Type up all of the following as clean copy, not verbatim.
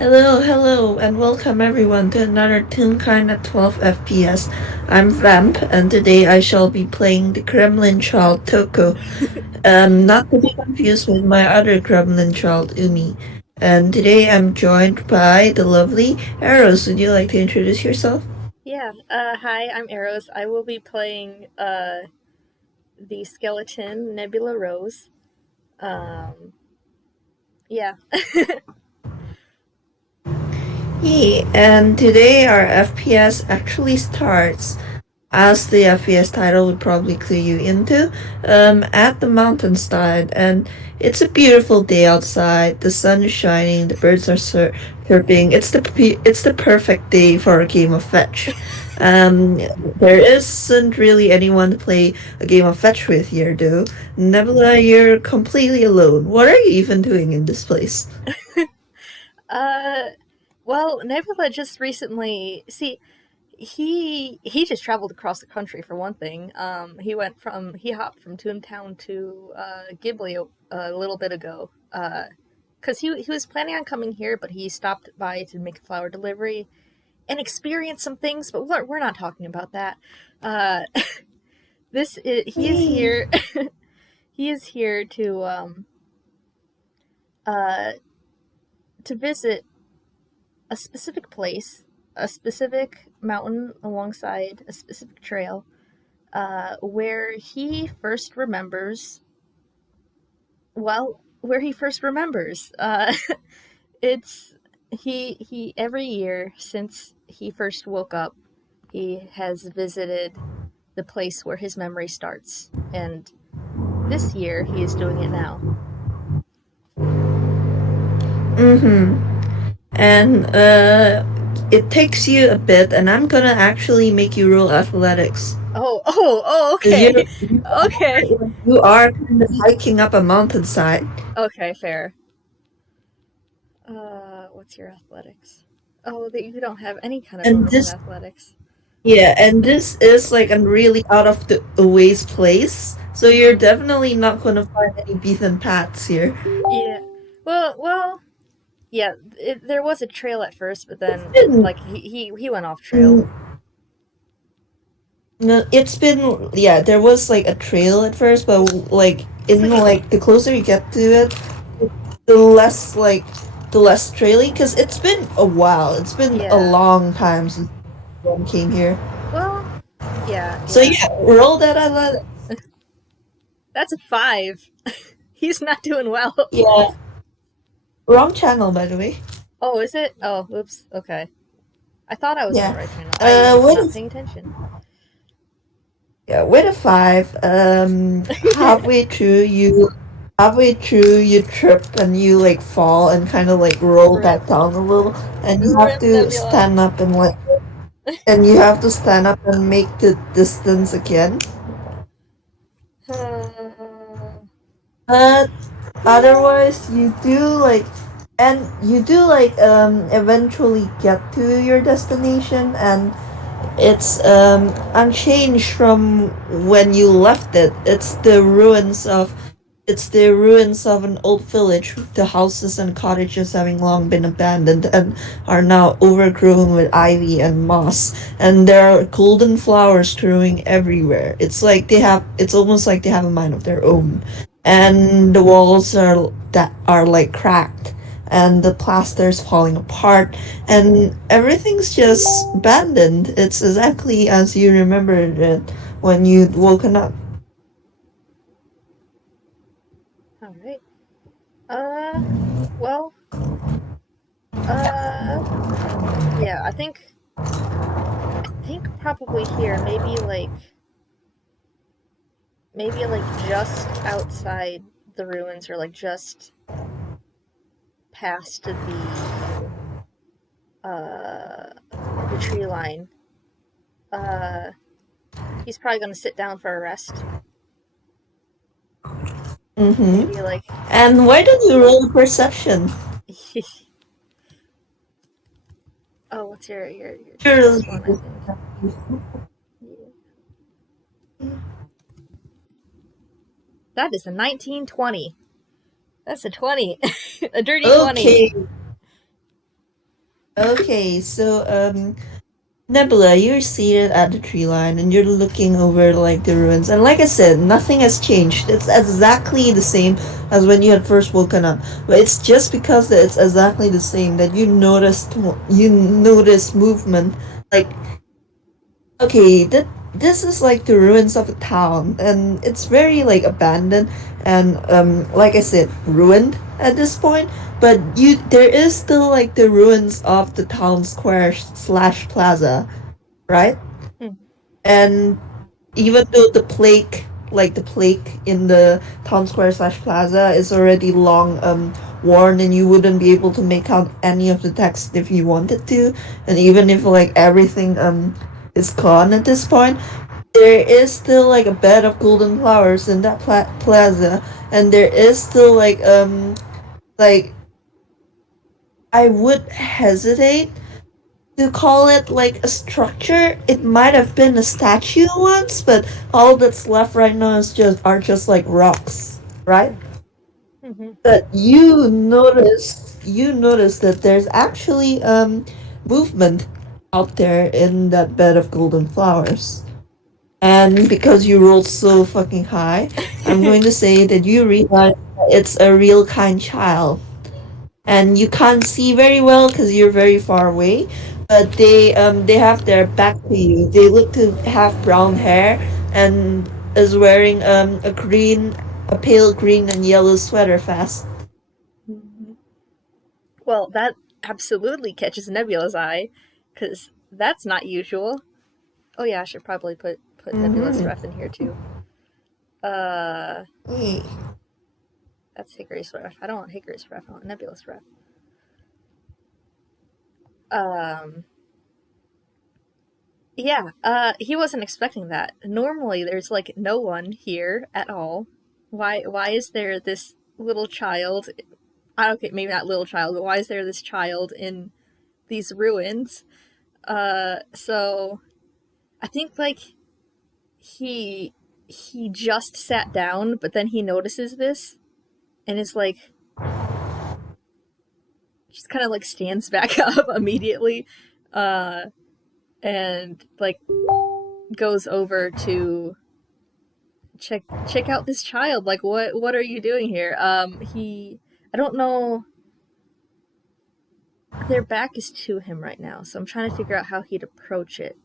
Hello, and welcome everyone to another Toonkind at 12 FPS. I'm Vamp, and today I shall be playing the Gremlin child Tokoh. Not to be confused with my other Gremlin child Umi. And today I'm joined by the lovely Arrows. Would you like to introduce yourself? Hi, I'm Arrows. I will be playing the skeleton Nebula Rose. Um, yeah. Yeah, and today our FPS actually starts, as the FPS title would probably clue you into, at the Mountainside. And it's a beautiful day outside. The sun is shining, the birds are chirping. It's the perfect day for a game of fetch. Um, there isn't really anyone to play a game of fetch with here, though. Nebula, you're completely alone. What are you even doing in this place? uh, well, Nebula just recently he just traveled across the country for one thing. He hopped from Toontown to Ghibli a little bit ago. Because he was planning on coming here, but he stopped by to make a flower delivery and experience some things. But we're not talking about that. Uh, he is Yay. here. He is here uh to visit a specific place, a specific mountain alongside a specific trail, where he first remembers. Well, where he first remembers. It's he every year since he first woke up, he has visited the place where his memory starts, and this year he is doing it now. Mm-hmm. And it takes you a bit, and I'm gonna actually make you roll athletics. Oh, 'Cause okay, okay, you are kind of hiking up a mountainside. okay, fair. What's your athletics? Oh, that you don't have any kind of And bonus in this, athletics. yeah, and this is like a really out of the ways place. So you're Mm-hmm. definitely not gonna find any beaten paths here. Yeah. Well. Yeah. There was a trail at first, but It's then been, like he went off trail. mm, no, it's been, yeah, there was like a trail at first, but like It's in like a like the closer you get to it, the less like the less traily, because it's been a while. It's been a yeah. long time since one came here. Well, yeah, So yeah. yeah, roll that athletics. That's a 5. He's not doing well. Yeah, wrong channel by the way. Oh, is it? Oh, oops. Okay. I thought I was on the Yeah, right channel. I was with not a, paying attention. yeah, with a five. Halfway through you trip and you like fall and kind of like roll Rip, back down a little, and you have rip to Nebula. stand up and like, and you have to stand up and make the distance again. But Yeah. otherwise, you do like eventually get to your destination, and it's unchanged from when you left it. It's the ruins of an old village. The houses and cottages having long been abandoned and are now overgrown with ivy and moss. And there are golden flowers growing everywhere. It's almost like they have a mind of their own. And the walls are like cracked, and the plaster's falling apart, and everything's just abandoned. It's exactly as you remembered it when you'd woken up. All right. Uh, well, uh, yeah. I think probably here, maybe like just outside the ruins, or like just past uh the tree line. Uh, he's probably gonna sit down for a rest. Mm-hmm. Maybe like And why don't you roll perception? oh, what's your You're dex one? I think. Yeah. That is a 1920. That's a 20, a dirty 20. okay. Okay, so Nebula, you're seated at the tree line and you're looking over like the ruins. And like I said, nothing has changed. It's exactly the same as when you had first woken up. But it's just because that it's exactly the same that you notice movement. Like okay, this is like the ruins of a town, and it's very like abandoned and like I said, ruined at this point. But there is still like the ruins of the town square slash plaza, right? Mm. And even though the plaque in the town square slash plaza is already long worn and you wouldn't be able to make out any of the text if you wanted to, and even if like everything is gone at this point, there is still like a bed of golden flowers in that plaza, and there is still like I would hesitate to call it like a structure. It might have been a statue once, but all that's left right now are just like rocks, right? Mm-hmm. But you notice that there's actually movement out there in that bed of golden flowers. And because you rolled so fucking high, I'm going to say that you realize that it's a real kind child, and you can't see very well because you're very far away. But they have their back to you. They look to have brown hair and is wearing a pale green and yellow sweater vest. Mhm. Well, that absolutely catches Nebula's eye, because that's not usual. Oh yeah, I should probably put Nebula's Mm-hmm. ref in here too. Uh, Hey, that's Hickory's ref. I don't want Hickory's ref. I want Nebula's ref. Um, yeah. He wasn't expecting that. Normally, there's like no one here at all. Why is there this little child? Okay, maybe not little child, but why is there this child in these ruins? So I think like he he just sat down, but then he notices this and is like, just kind of like stands back up immediately, uh, and like goes over to check out this child. Like, what are you doing here? He I don't know. Their back is to him right now, so I'm trying to figure out how he'd approach it.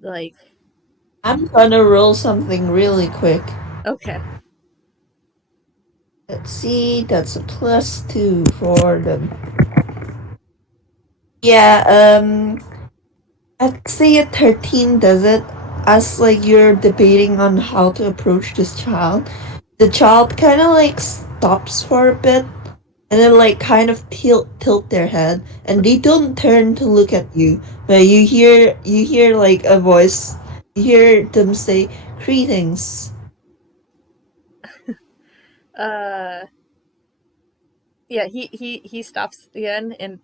Like, I'm gonna roll something really quick. okay, Let's see, that's a +2 for them. Yeah, I'd say a 13 does it. As like you're debating on how to approach this child, the child kind of like stops for a bit and then like kind of tilt their head, and they don't turn to look at you, but you hear like a voice. You hear them say greetings. uh, yeah, he stops again and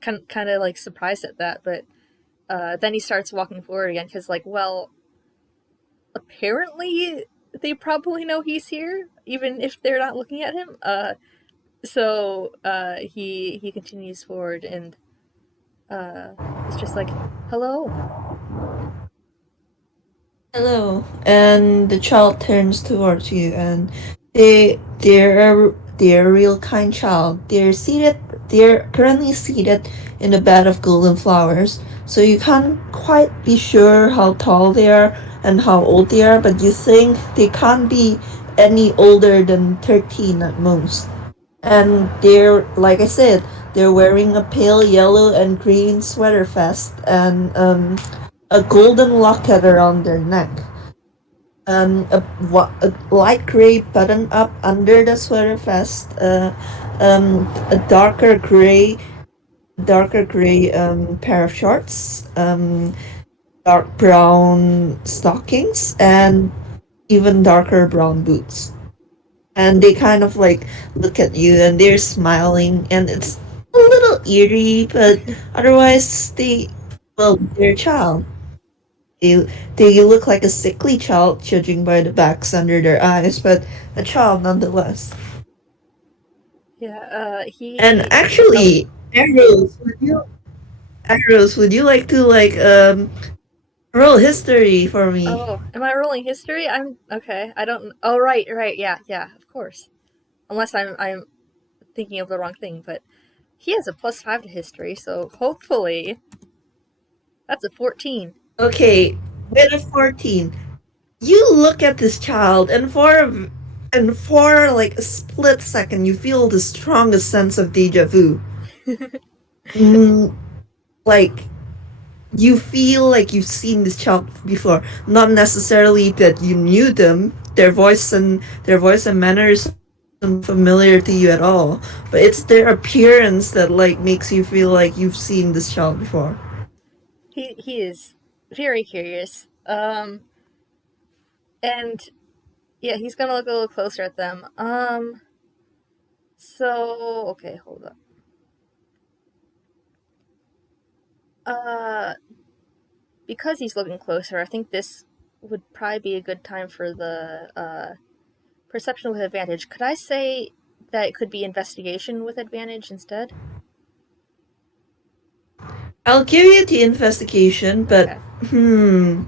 kind of like surprised at that, but then he starts walking forward again because like, well, apparently they probably know he's here, even if they're not looking at him. So he continues forward and it's just like, hello. Hello, and the child turns towards you, and they're a real kind child. They're currently seated in a bed of golden flowers, so you can't quite be sure how tall they are and how old they are, but you think they can't be any older than 13 at most. And they're, like I said, they're wearing a pale yellow and green sweater vest and a golden locket around their neck, a light gray button up under the sweater vest, a darker gray pair of shorts, dark brown stockings, and even darker brown boots. And they kind of like look at you and they're smiling, and it's a little eerie, but otherwise they're a child. They, they look like a sickly child, judging by the backs under their eyes, but a child nonetheless. Yeah, And oh, actually, Arrows, would you like to roll history for me? Oh, am I rolling history? I'm okay. I don't. Oh, right, right. Yeah, yeah. Of course. Unless I'm thinking of the wrong thing, but he has a +5 to history, so hopefully that's a 14. Okay, with a 14, you look at this child, and for like a split second, you feel the strongest sense of deja vu. Mm, like you feel like you've seen this child before, not necessarily that you knew them. Their voice and manners aren't familiar to you at all, but it's their appearance that like makes you feel like you've seen this child before. He is very curious. And yeah, he's gonna look a little closer at them. So okay, hold up. Uh, because he's looking closer, I think this would probably be a good time for the perception with advantage. Could I say that it could be investigation with advantage instead? I'll give you the investigation, but Okay. hmm,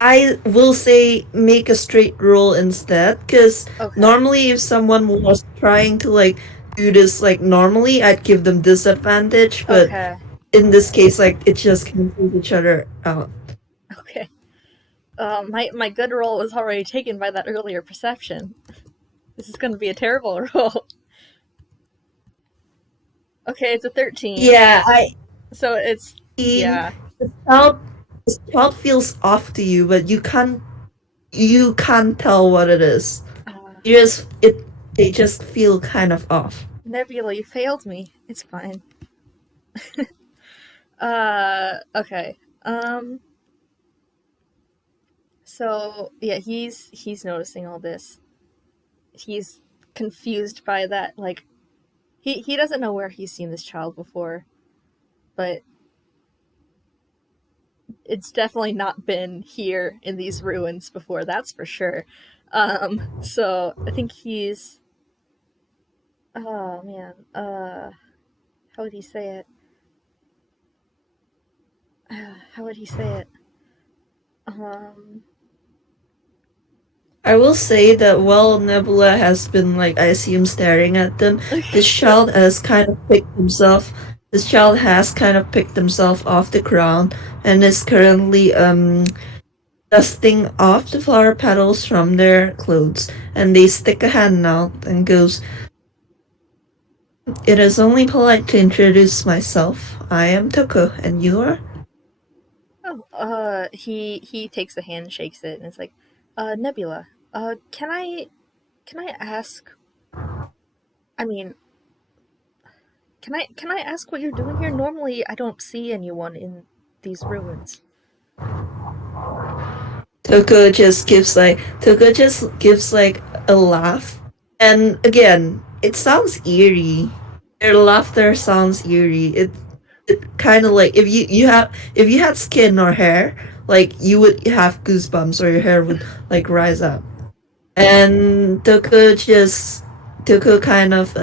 I will say make a straight roll instead, because Okay. normally if someone was trying to like do this like normally, I'd give them disadvantage, but Okay. in this case, like it just cancels each other out. Okay. My good roll was already taken by that earlier perception. This is going to be a terrible roll. Okay, it's a 13. Yeah, I So it's mean yeah. the child, the child feels off to you, but you can't tell what it is. Uh, You just it they just feel kind of off. Nebula, you failed me. It's fine. Okay. So yeah, he's noticing all this. He's confused by that. Like he doesn't know where he's seen this child before, but it's definitely not been here in these ruins before. That's for sure. So I think he's. Oh man. How would he say it? How would he say it? Um. I will say that while Nebula has been like I see him staring at them, this child has kind of picked himself. This child has kind of picked himself off the ground and is currently dusting off the flower petals from their clothes. And they stick a hand out and goes, "It is only polite to introduce myself. I am Tokoh, and you are." Oh. He takes the hand, shakes it, and it's like, Nebula. Can I ask? I mean, can I ask what you're doing here? Normally, I don't see anyone in these ruins. Toko just gives like a laugh, and again, it sounds eerie. Their laughter sounds eerie. It kind of like if you had skin or hair, like you would have goosebumps or your hair would like rise up. And Toko kind of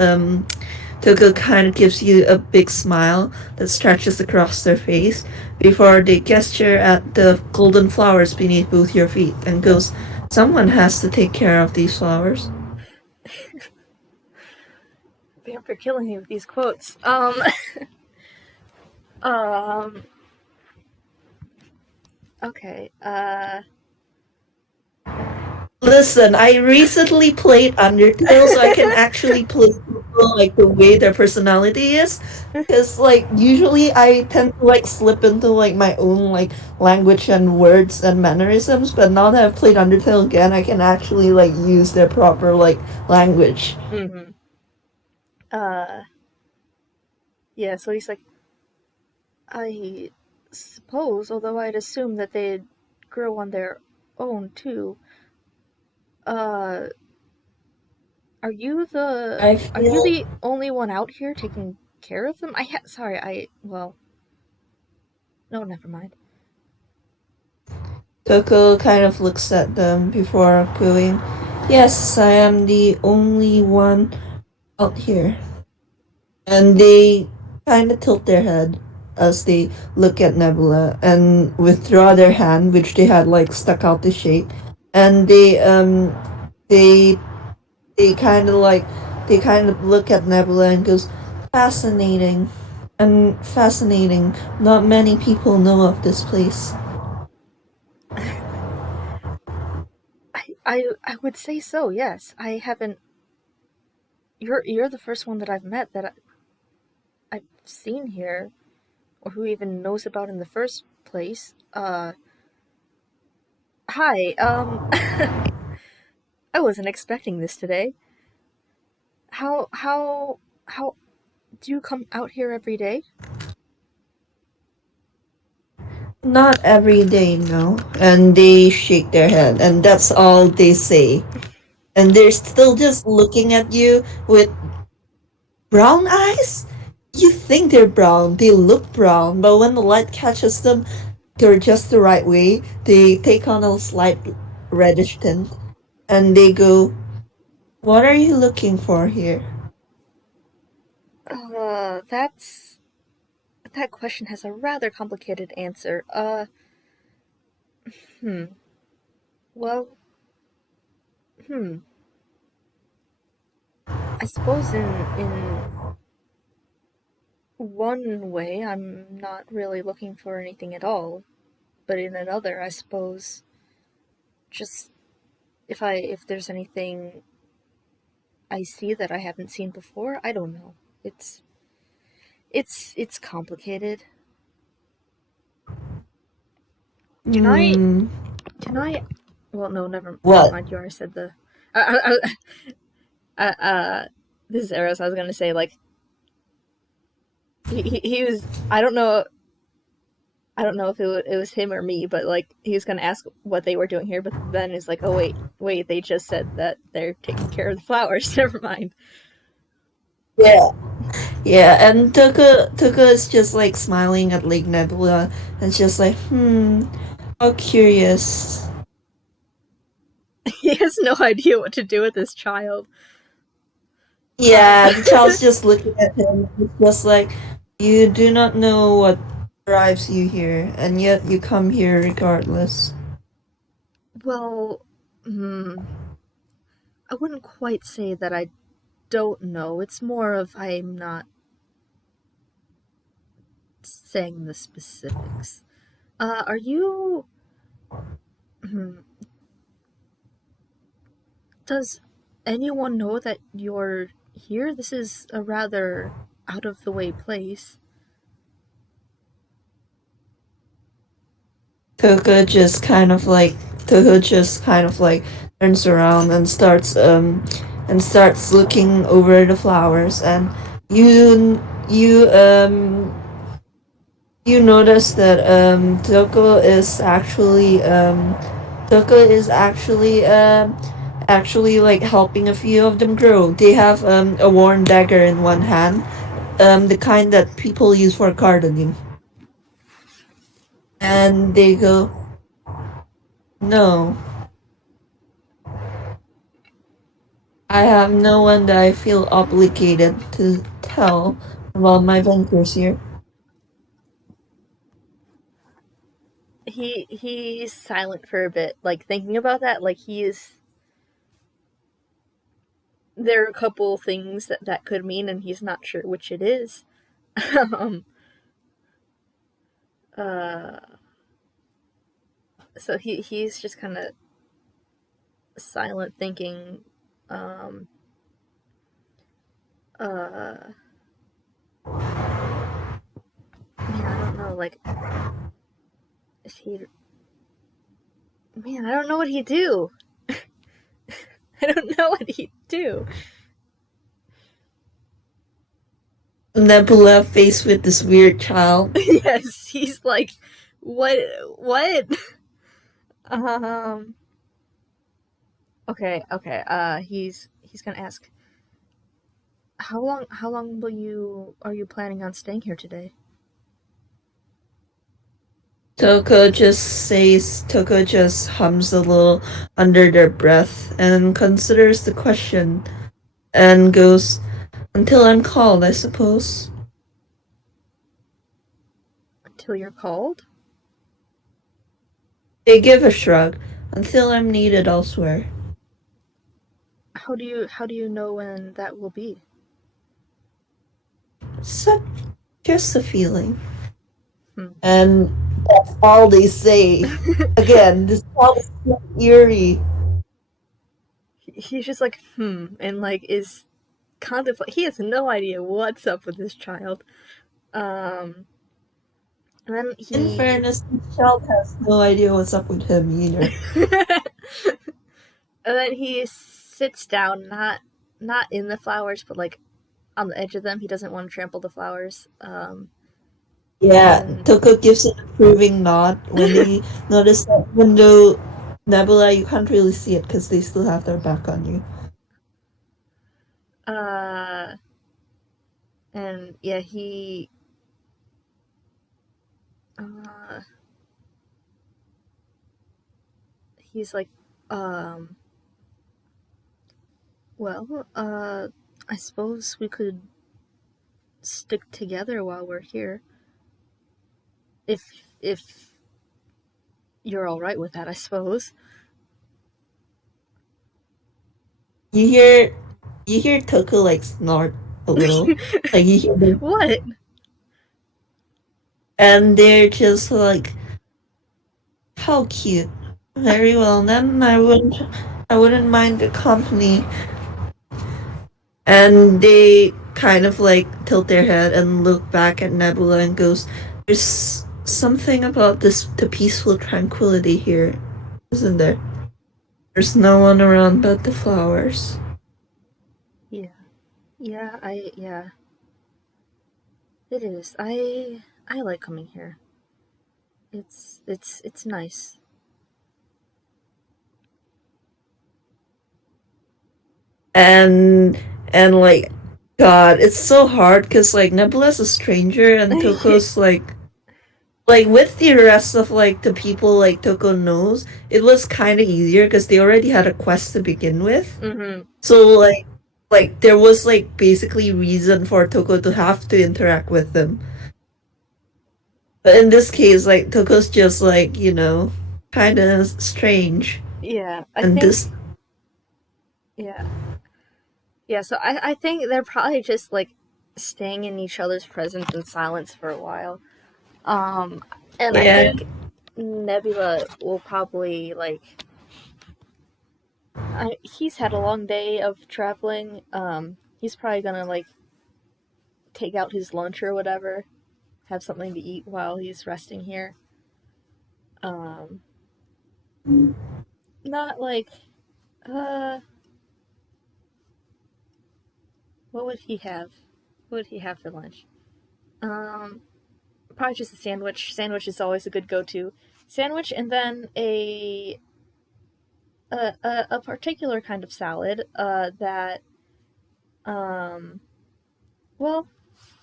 Toko kind of gives you a big smile that stretches across their face before they gesture at the golden flowers beneath both your feet and goes, "Someone has to take care of these flowers." Vamp, you're killing me with these quotes. Um. Okay. Listen, I recently played Undertale, so I can actually play people like the way their personality is. Because like usually I tend to like slip into like my own like language and words and mannerisms, but now that I've played Undertale again, I can actually like use their proper like language. Mm-hmm. Uh. Yeah. So he's like, I suppose, although I'd assume that they'd grow on their own too. Uh. I Are you feel the only one out here taking care of them? Sorry. Well. No. Never mind. Coco kind of looks at them before going, "Yes, I am the only one out here." And kind of tilt their head as they look at Nebula and withdraw their hand, which they had like stuck out the shape, and they they kind of like they kind of look at Nebula and goes, fascinating, and fascinating. Not many people know of this place. I would say so. Yes, I haven't. You're the first one that I've met that I've seen here, or who even knows about in the first place. Hi. I wasn't expecting this today. How do you come out here every day? Not every day, no. And they shake their head, and that's all they say. And they're still just looking at you with brown eyes? You think they're brown, they look brown, but when the light catches them, they're just the right way. They take on a slight reddish tint, and they go, what are you looking for here? That's that question has a rather complicated answer. Hmm. Well, hmm. I suppose in one way, I'm not really looking for anything at all, but in another, I suppose just if there's anything I see that I haven't seen before, I don't know. It's complicated. Can I Hmm. can I? Well, no, never What? mind. You already said the. Uh, uh, this is Eros. I was gonna say like he was. I don't know if it was him or me, but like he was gonna ask what they were doing here, but then it's like, oh wait, they just said that they're taking care of the flowers. Never mind. Yeah. Yeah, and Toka is just like smiling at Lake Nebula and just like, how curious. He has no idea what to do with this child. Uh, Yeah, the child's just looking at him. It's just like, you do not know what drives you here, and yet you come here regardless. well, I wouldn't quite say that I don't know. It's more of I'm not saying the specifics. Are you? Hmm, does anyone know that you're here? This is a rather out of the way place. Toka just kind of like Toka just kind of like turns around and starts looking over the flowers, and you you notice that Toko is actually like helping a few of them grow. They have a worn dagger in one hand, the kind that people use for gardening, and they go, no, I have no one that I feel obligated to tell about my ventures here. He's silent for a bit, like thinking about that. Like he is. There are a couple things that could mean, and he's not sure which it is. um, uh, so he's just kind of silent, thinking. Um, uh, man, I don't know. Like, if he, man, I don't know what he'd do. I don't know what he'd do. Nebula faced with this weird child. Yes, he's like, what, what? Um, okay. He's gonna ask, how long are you planning on staying here today? Toko just hums a little under their breath and considers the question and goes, until I'm called, I suppose. Until you're called? They give a shrug. Until I'm needed elsewhere. How do you know when that will be? So, just a feeling. Hmm. And that's all they say. Again, this sounds so eerie. He's just like, and like is contemplate. He has no idea what's up with this child. Um, and then In he, fairness, the child has no idea what's up with him either. and then he sits down, not in the flowers, but like on the edge of them. He doesn't want to trample the flowers. Yeah, And Tokoh gives an approving nod when they notice that even though Nebula, you can't really see it because they still have their back on you. uh, yeah, uh, he's like, um, well, I suppose we could stick together while we're here. If you're all right with that, I suppose. You hear, you hear Tokoh like snort a little, like you hear them, What? and they're just like, "How cute." Very well, then I wouldn't mind the company. And they kind of like tilt their head and look back at Nebula and goes, "There's something about the peaceful tranquility here, isn't there? There's no one around but the flowers." Yeah, yeah. It is. I like coming here. It's nice. And like, God, it's so hard because like Nebula's a stranger and Toko's like with the rest of like the people like Tokoh knows, it was kind of easier because they already had a quest to begin with. Mm-hmm. So like there was like basically reason for Tokoh to have to interact with them. But in this case, like Toko's just like, kind of strange. Yeah, I And think. this Yeah, yeah. So I think they're probably just like staying in each other's presence in silence for a while. Um, and I yeah. think Nebula will probably like. He's had a long day of traveling. He's probably gonna like take out his lunch or whatever, have something to eat while he's resting here. Um, not like uh, what would he have? What would he have for lunch? Um, Probably just a sandwich. Sandwich is always a good go-to. Sandwich and then a particular kind of salad that um well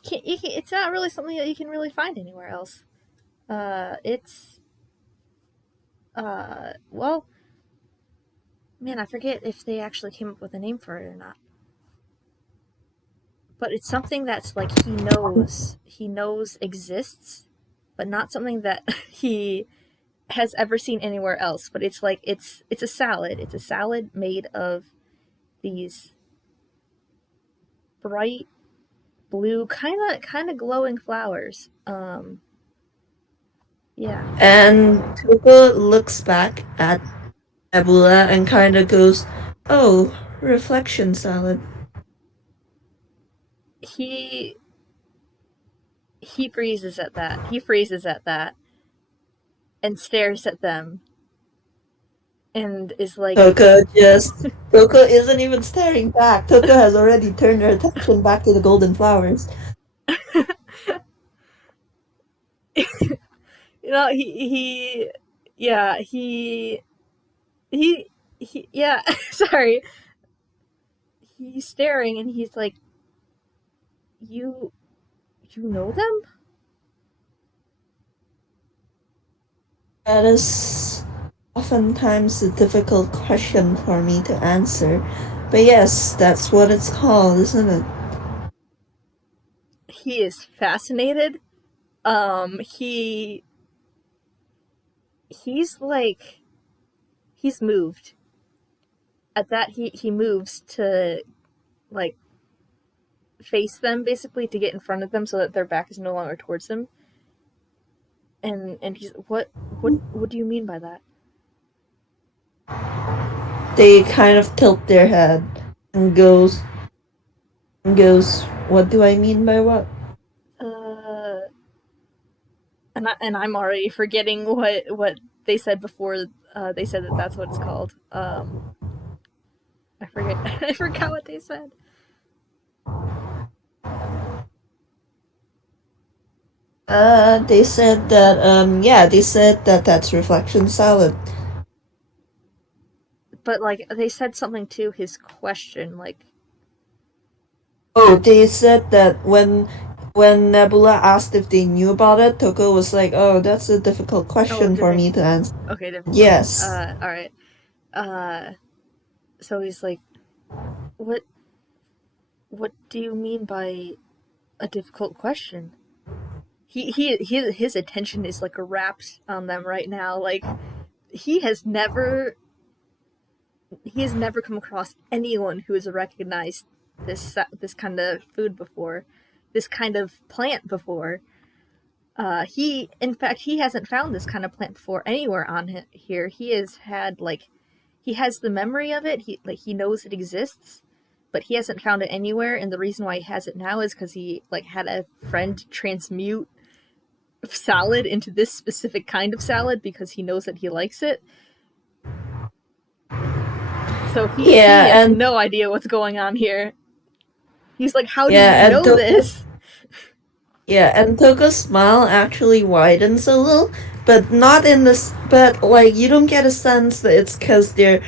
it's not really something that you can really find anywhere else. It's well, man, I forget if they actually came up with a name for it or not. But it's something that's like he knows exists, but not something that he has ever seen anywhere else. But it's like it's a salad. It's a salad made of these bright blue, kind of glowing flowers. Yeah. And Tokoh looks back at Nebula and kind of goes, "Oh, reflection salad." He he freezes at that. He freezes at that and stares at them and is like, Tokoh isn't even staring back. Tokoh has already turned her attention back to the golden flowers. he yeah, he yeah, sorry. He's staring and he's like, "You you know them?" That is oftentimes a difficult question for me to answer. But yes, that's what it's called, isn't it? He is fascinated. He he's like he's moved. At that he moves to like face them basically to get in front of them so that their back is no longer towards him. And he's what do you mean by that? They kind of tilt their head and goes, what do I mean by what? Uh and I'm already forgetting what they said before they said that that's what it's called. I forget I forgot what they said. They said that, yeah, they said that that's reflection salad. But like they said something to his question like Oh, they said that when Nebula asked if they knew about it, Tokoh was like, "Oh, that's a difficult oh question did for they me to answer." okay different question. Yes. All right. Uh so he's like what what do you mean by a difficult question? His attention is like wrapped on them right now. Like he has never he has never come across anyone who has recognized this kind of food before, this kind of plant before. He, in fact, he hasn't found this kind of plant before anywhere on here. He has had like, he has the memory of it. He knows it exists, but he hasn't found it anywhere. And the reason why he has it now is because he like had a friend transmute salad into this specific kind of salad because he knows that he likes it. So he Yeah, has and no idea what's going on here. He's like, how do you yeah, and know Tokoh this? yeah, and Toko's smile actually widens a little, but not in this. But like, you don't get a sense that it's because they're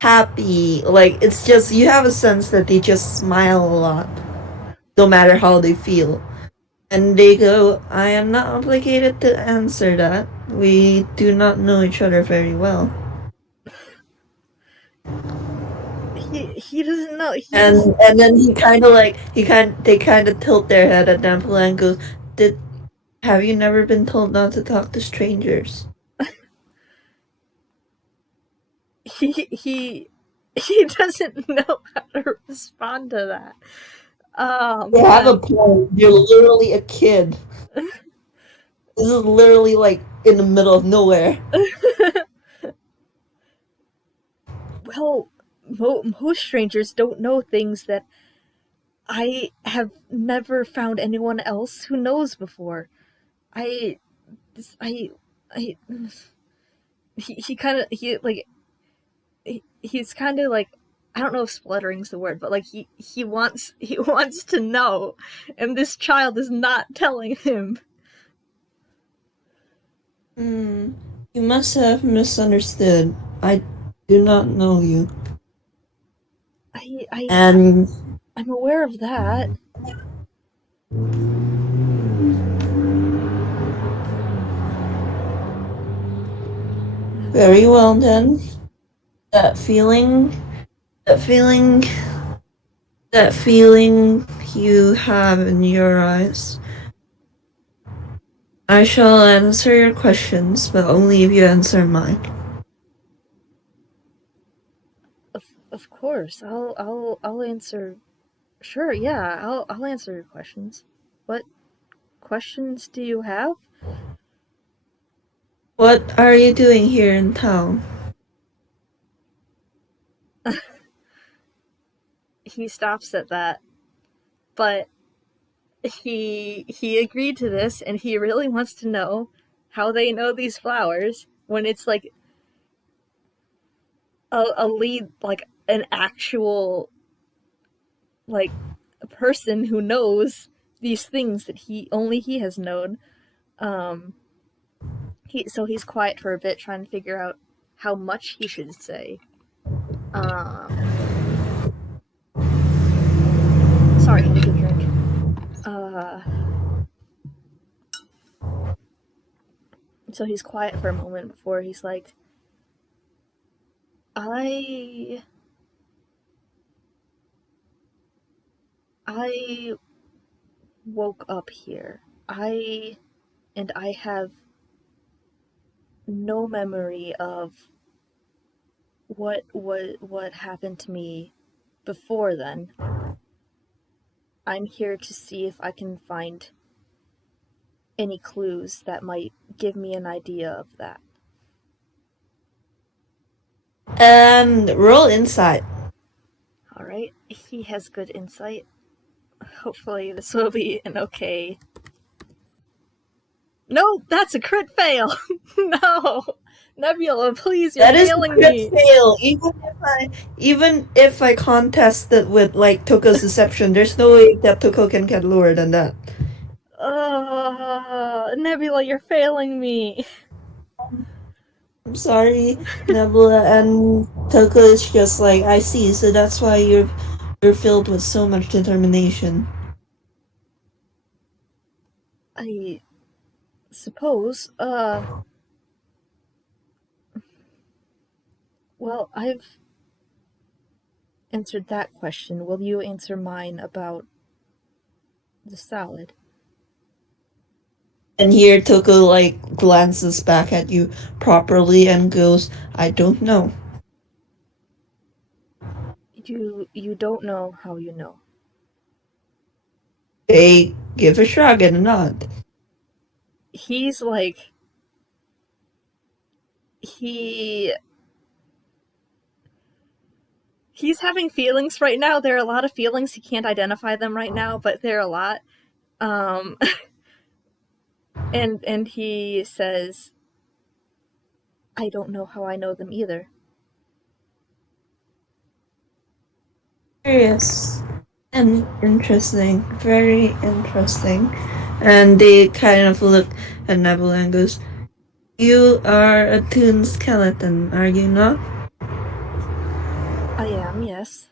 happy. Like, it's just you have a sense that they just smile a lot, no matter how they feel. And they go, "I am not obligated to answer that. We do not know each other very well." He doesn't know. He just And then he kind of like they kind of tilt their head at Nebula and goes, "Did have you never been told not to talk to strangers?" he he doesn't know how to respond to that. Oh They have a man. point. You're literally a kid. This is literally like in the middle of nowhere. Well, most strangers don't know things that I have never found anyone else who knows before. I, this, I, he kind of, he's kind of like, I don't know if spluttering's the word, but like he wants to know, and this child is not telling him. Hmm. You must have misunderstood. I do not know you. I, I, And I'm aware of that. very well then. That feeling, that feeling, that feeling you have in your eyes. I shall answer your questions, but only if you answer mine. Of course, I'll answer. Sure, yeah, I'll answer your questions. What questions do you have? What are you doing here in town? He stops at that, but he agreed to this, and he really wants to know how they know these flowers when it's like a lead, like an actual like a person who knows these things that he has known. Um, he's quiet for a bit, trying to figure out how much he should say. Um, sorry, had a good drink. Uh, so he's quiet for a moment before he's like, I I woke up here. I and I have no memory of what happened to me before then. I'm here to see if I can find any clues that might give me an idea of that. Roll insight. All right, he has good insight. Hopefully, this will be an okay. No, that's a crit fail. No, Nebula, please, you're That is a failing crit me. fail. Even if I contest it with like Toko's deception, there's no way that Toko can get lower than that. Nebula, you're failing me. I'm sorry, Nebula, and Toko is just like I see, so that's why you're filled with so much determination. I suppose. Well, I've answered that question. Will you answer mine about the salad? And here Toko like glances back at you properly and goes, I don't know. You don't know how you know. They give a shrug and a nod. He's like he he's having feelings right now. There are a lot of feelings. He can't identify them right now, but there are a lot. Um and he says, I don't know how I know them either. Curious and interesting. Very interesting. And they kind of look at Nebula and goes, you are a toon skeleton, are you not? I am, yes.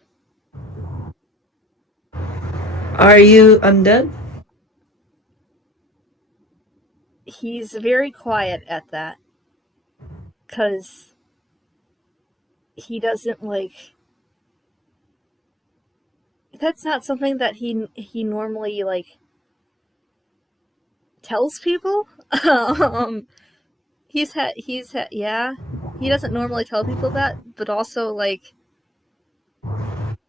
Are you undead? He's very quiet at that, because he doesn't like. That's not something that he normally like tells people. He's had yeah. He doesn't normally tell people that, but also like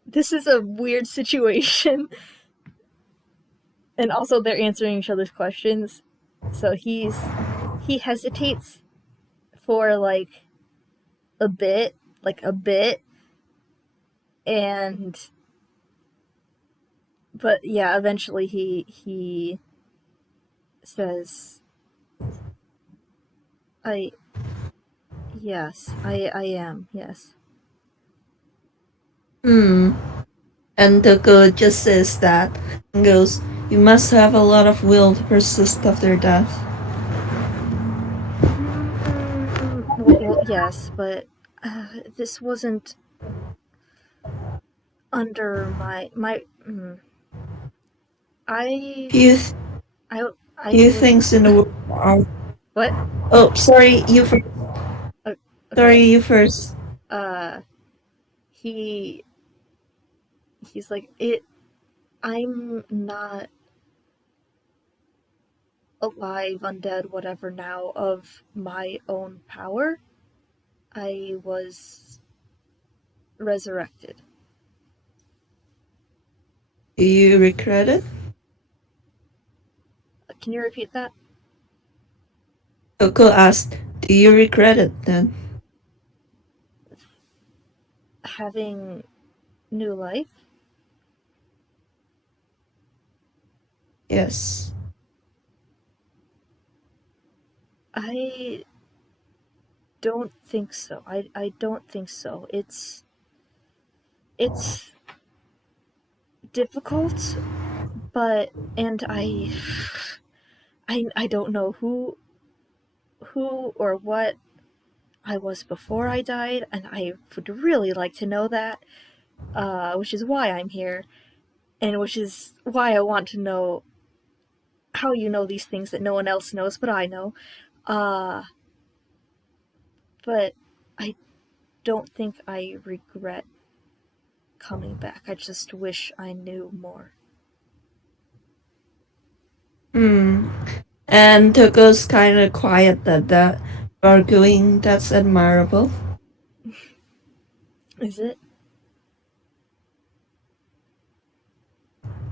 this is a weird situation, and also they're answering each other's questions, so he hesitates for like a bit, and but yeah, eventually he says, I yes, I am, yes. Hmm. And Toko just says that and goes, you must have a lot of will to persist after death. Well, yes, but this wasn't under my. I Few, I I few was things in the world are. what? Oh, sorry, you first. Uh, Sorry, okay. you first. Uh, he he's like it. I'm not alive, undead, whatever now of my own power. I was resurrected. Do you regret it? Can you repeat that? Toko asked, do you regret it then? Having new life? Yes. I don't think so. I don't think so. It's difficult, but and I don't know who or what I was before I died, and I would really like to know that, which is why I'm here, and which is why I want to know how you know these things that no one else knows, but I know. Uh, but I don't think I regret coming back. I just wish I knew more. Hmm. And Toko's kind of quiet that arguing. That's admirable. Is it?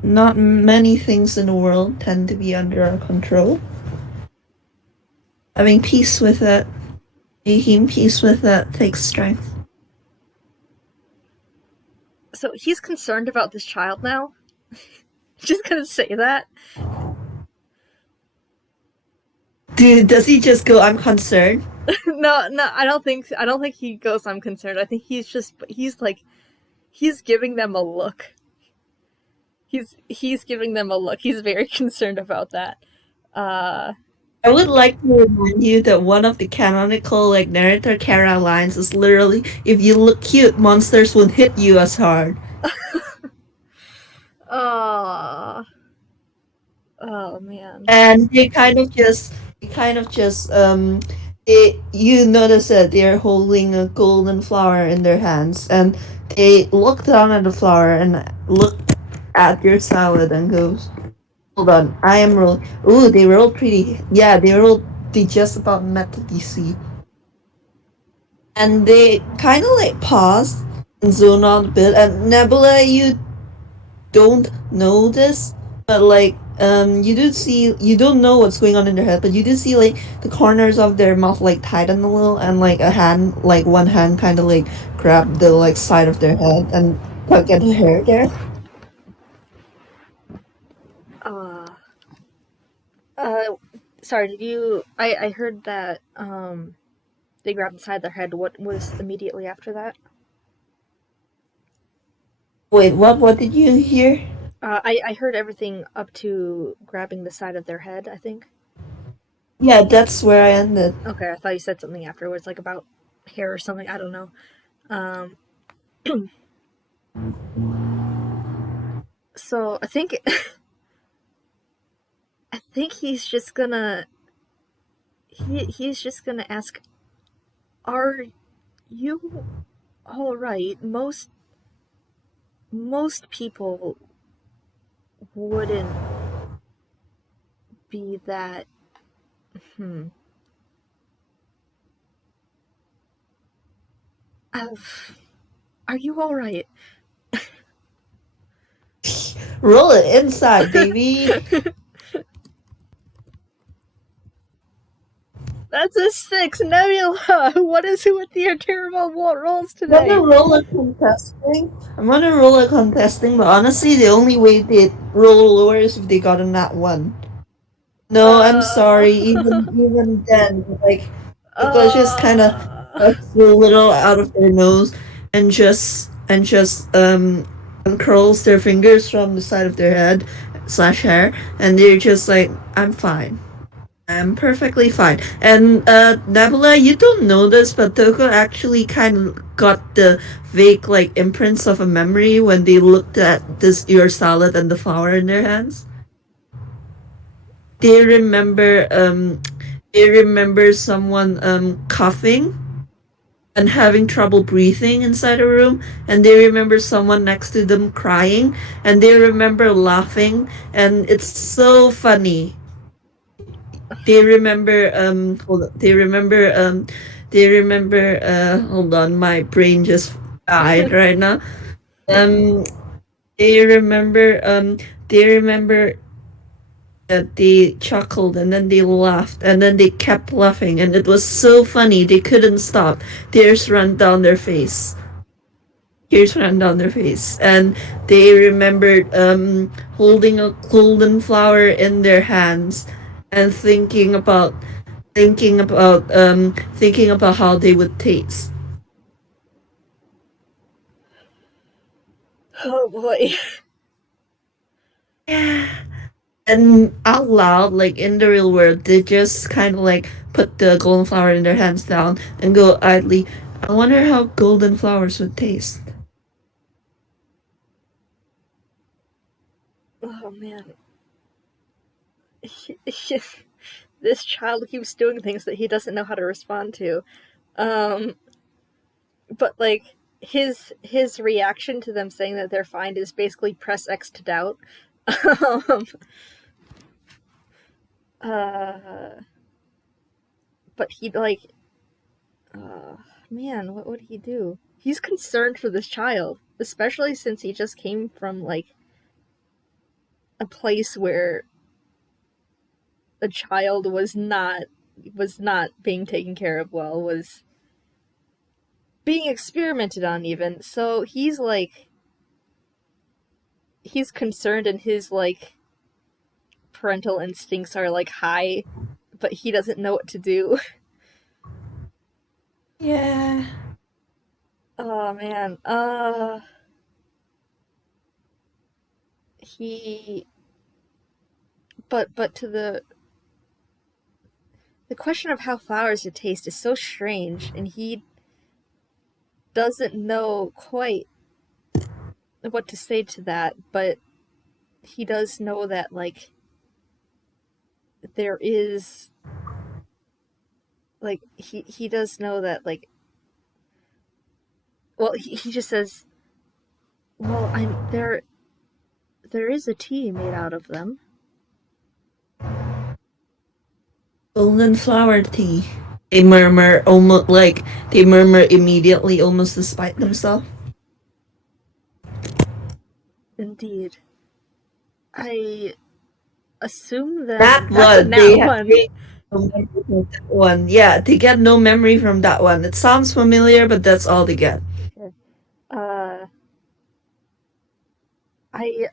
Not many things in the world tend to be under our control. Having peace with it, making peace with it takes strength. So he's concerned about this child now? Just gonna say that? Dude, does he just go, I'm concerned? No, I don't think he goes, I'm concerned. I think he's giving them a look. He's giving them a look. He's very concerned about that. I would like to remind you that one of the canonical narrator Kara lines is literally, if you look cute, monsters won't hit you as hard. Oh, oh man. And you notice that they're holding a golden flower in their hands, and they look down at the flower and look at your salad and goes, hold on, I am rolling. Ooh, they rolled pretty. Yeah, they just about met the DC. And they kind of pause and zone out a bit. And Nebula, you don't know this, but you don't know what's going on in their head, but you do see the corners of their mouth tighten a little, and one hand kind of grab the side of their head and tug at the hair there. Sorry, did you? I heard that they grabbed inside their head. What was immediately after that? Wait, what did you hear? I heard everything up to grabbing the side of their head, I think. Yeah, that's where I ended. Okay, I thought you said something afterwards, like about hair or something. I don't know. So I think he's just gonna he's just gonna ask, "Are you all right?" Most people wouldn't be that. Uh, are you all right? Roll it inside, baby. That's a 6, Nebula. What is it with your terrible rolls I'm gonna today? roll a contesting. But honestly, the only way they roll lower is if they got a nat 1. No, I'm sorry. Even then, it was just kind of a little out of their nose, and just uncurls their fingers from the side of their head slash hair, and they're just like, I'm fine. I'm perfectly fine. And Nebula, you don't know this, but Tokoh actually kind of got the vague imprints of a memory when they looked at this your salad and the flower in their hands. They remember someone coughing and having trouble breathing inside a room, and they remember someone next to them crying, and they remember laughing, and it's so funny. They remember hold on, they remember hold on, my brain just died right now. Um they remember that they chuckled, and then they laughed, and then they kept laughing, and it was so funny they couldn't stop. Tears ran down their face. And they remembered holding a golden flower in their hands and thinking about how they would taste. Oh boy. And out loud, in the real world, they just kind of put the golden flower in their hands down and go idly, I wonder how golden flowers would taste. Oh man. This child keeps doing things that he doesn't know how to respond to. But his reaction to them saying that they're fine is basically press X to doubt. Uh, but he like, uh, man, what would he do? He's concerned for this child, especially since he just came from like a place where a child was not being taken care of well, was being experimented on even. So he's like he's concerned and his like parental instincts are like high, but he doesn't know what to do. Yeah. Oh man. He but to the question of how flowers would taste is so strange, and he doesn't know quite what to say to that, but he does know that like there is like he does know that like well he just says, well, I'm there is a tea made out of them. Golden flower tea. They murmur almost like they murmur immediately, almost despite themselves. Indeed. I assume That then that's a one, nat one. no memory from that one. Yeah, they get no memory from that one. It sounds familiar, but that's all they get. Okay. Uh I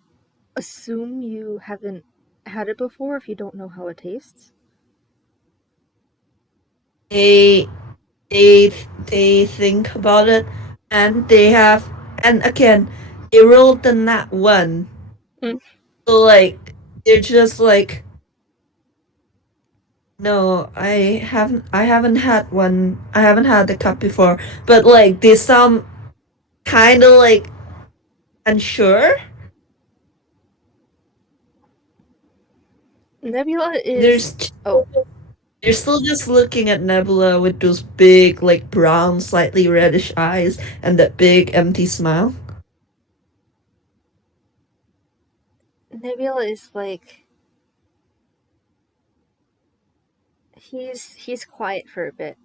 assume you haven't had it before if you don't know how it tastes. They they think about it, and they have, and again, they rolled the nat one. Mm. So like they're just like, no, I haven't had one. I haven't had the cup before, but like they sound kind of like unsure. Nebula is There's oh You're still just looking at Nebula with those big, like brown, slightly reddish eyes and that big, empty smile. Nebula is like he's quiet for a bit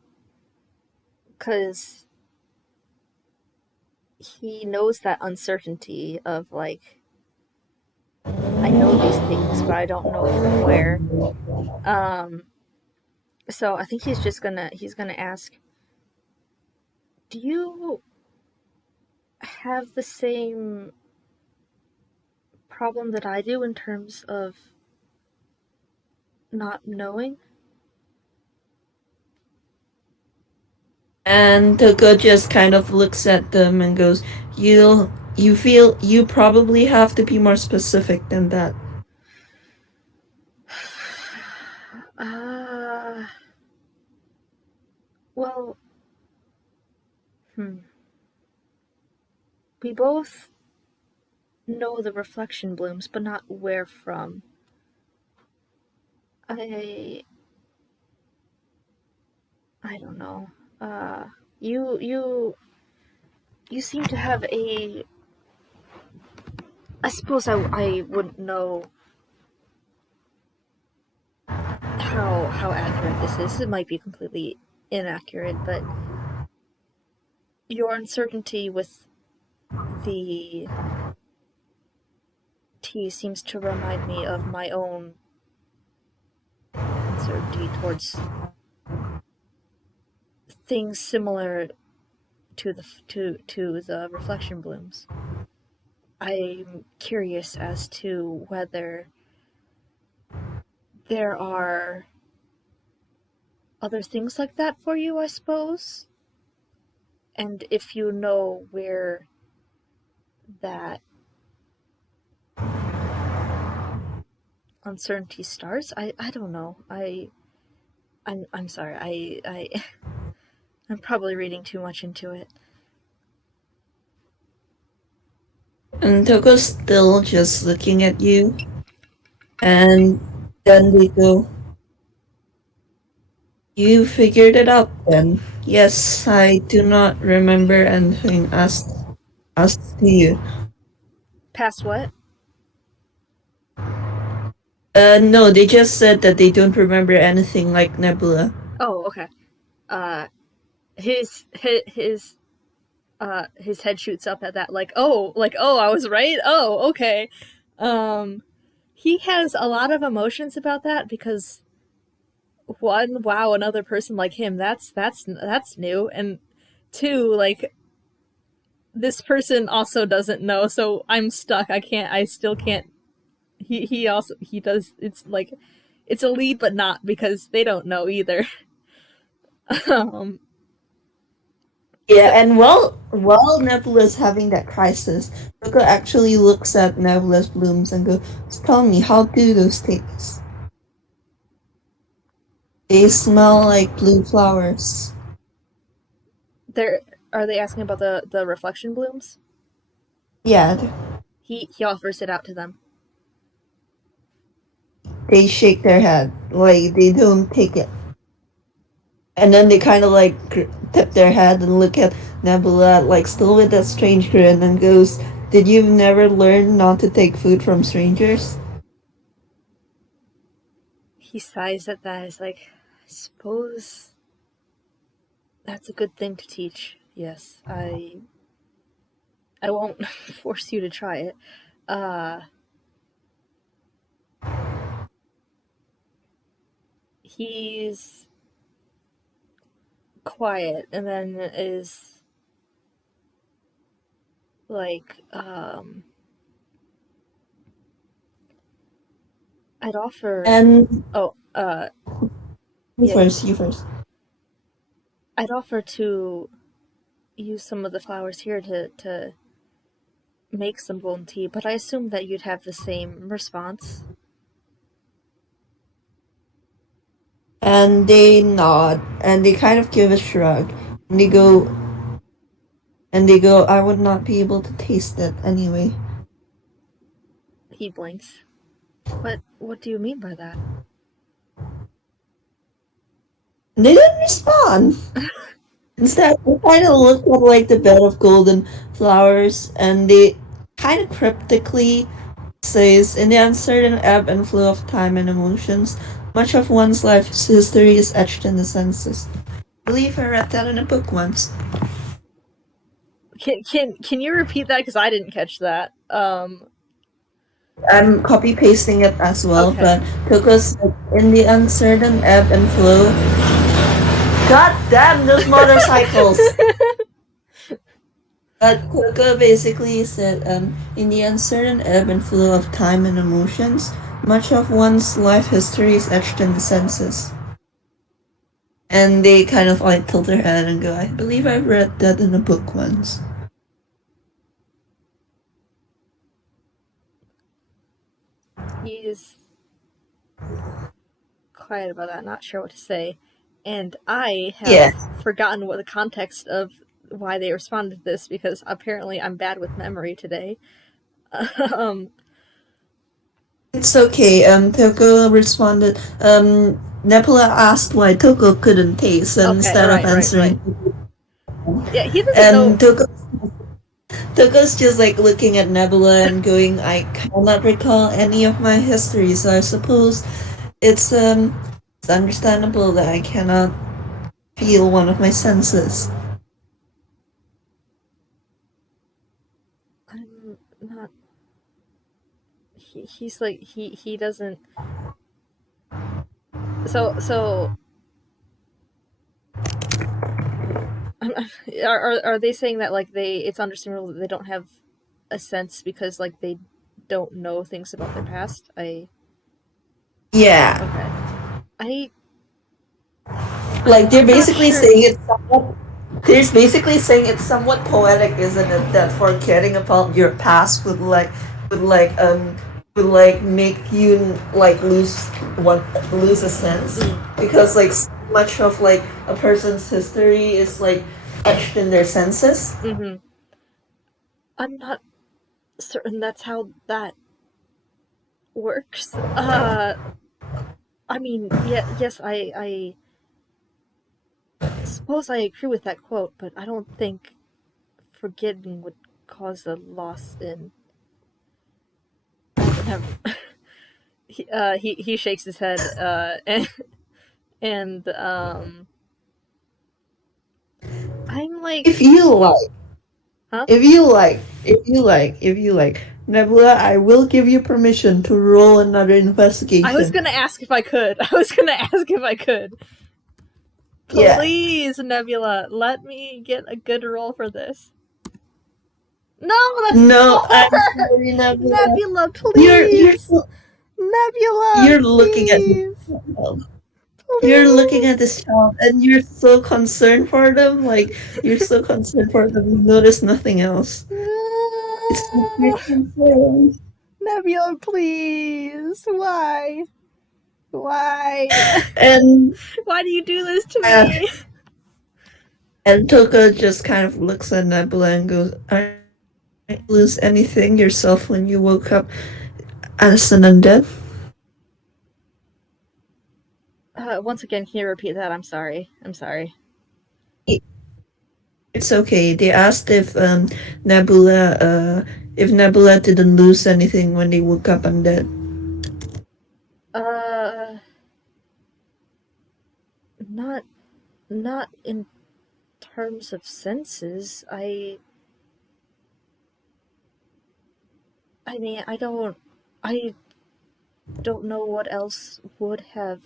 because he knows that uncertainty of like I know these things but I don't know from where. Um so I think he's gonna ask, do you have the same problem that I do in terms of not knowing? And Tokoh just kind of looks at them and goes, You feel you probably have to be more specific than that." Uh well, hmm. We both know the reflection blooms, but not where from. I I don't know. Uh, you you you seem to have a. I suppose I wouldn't know how accurate this is. It might be completely inaccurate, but your uncertainty with the tea seems to remind me of my own uncertainty towards things similar to the reflection blooms. I'm curious as to whether there are other things like that for you, I suppose. And if you know where that uncertainty starts, I don't know. I'm sorry. I'm probably reading too much into it. And Toko's still just looking at you. And then they go, You figured it out then. Yes, I do not remember anything asked to you. Past what? No, they just said that they don't remember anything like Nebula. Oh, okay. Uh, his head shoots up at that, like, oh, I was right. Oh, okay. Um, he has a lot of emotions about that because one, wow, another person like him, that's new, and two, like this person also doesn't know, so I'm stuck. I still can't. He also he does. It's like it's a lead, but not because they don't know either. um, Yeah, so and while Nebula's having that crisis, Tokoh actually looks at Nebula's blooms and goes, "Tell me, how do those taste? They smell like blue flowers." they're are they asking about the reflection blooms? Yeah, He offers it out to them. they shake their head like they don't take it, and then they kind of like tip their head and look at Nebula, like still with that strange grin, and goes, "Did you never learn not to take food from strangers?" He sighs at that. He's like, I suppose that's a good thing to teach. Yes, I won't force you to try it. Uh, he's quiet and then is like, I'd offer. And Oh, you yeah, first, you first. I'd offer to use some of the flowers here to make some golden tea, but I assume that you'd have the same response. And they nod and they kind of give a shrug. And they go, "I would not be able to taste it anyway." He blinks. What do you mean by that? And they didn't respond. Instead, they kind of look at like the bed of golden flowers and they kind of cryptically says, "In the uncertain ebb and flow of time and emotions, much of one's life's history is etched in the senses." I believe I read that in a book once. Can you repeat that because I didn't catch that? I'm copy pasting it as well, Okay. but Coco's like, "In the uncertain ebb and flow." God damn those motorcycles! But Coco basically said, "In the uncertain ebb and flow of time and emotions, much of one's life history is etched in the senses." And they kind of like tilt their head and go, "I believe I read that in a book once." He's quiet about that, not sure what to say. And I have Yeah, forgotten what the context of why they responded to this because apparently I'm bad with memory today. um, it's okay. Toko responded. Nebula asked why Toko couldn't taste, and okay, instead of right. answering, Yeah, he doesn't know. and Toko's just like looking at Nebula and going, "I cannot recall any of my history, so I suppose it's it's understandable that I cannot feel one of my senses." I'm not. He's like he doesn't. So are they saying that like it's understandable that they don't have a sense because like they don't know things about their past? I Yeah, Okay. I like I'm not sure. they're basically saying it's somewhat poetic, isn't it, that forgetting about your past would like would like make you like lose a sense, Mm, because like so much of like a person's history is like etched in their senses. mm-hmm. I'm not certain that's how that works. I mean, yeah, yes, I suppose I agree with that quote, but I don't think forgetting would cause a loss in. Never. he shakes his head, and I'm like, If you like, huh? if you like, Nebula, I will give you permission to roll another I was investigation. gonna ask if I could. I was gonna ask if I could. Yeah. Please, Nebula, let me get a good roll for this. No, that's No, I'm 4! sorry, Nebula. Nebula, You're you're please! Nebula, you're looking at this please! child. You're looking at Please! this child, and you're so concerned for them. Like you're so concerned for them. You notice nothing else. It's just your concern. Nebula, please! Why? Why? And Why do you do this to uh, me? and Toka just kind of looks at Nebula and goes, "I didn't lose anything yourself when you woke up as an undead." Once again, can you repeat that? I'm sorry. I'm sorry. It's okay. They asked Nebula if Nebula didn't lose anything when they woke up undead. Uh, not not in terms of senses. I mean, I don't know what else would have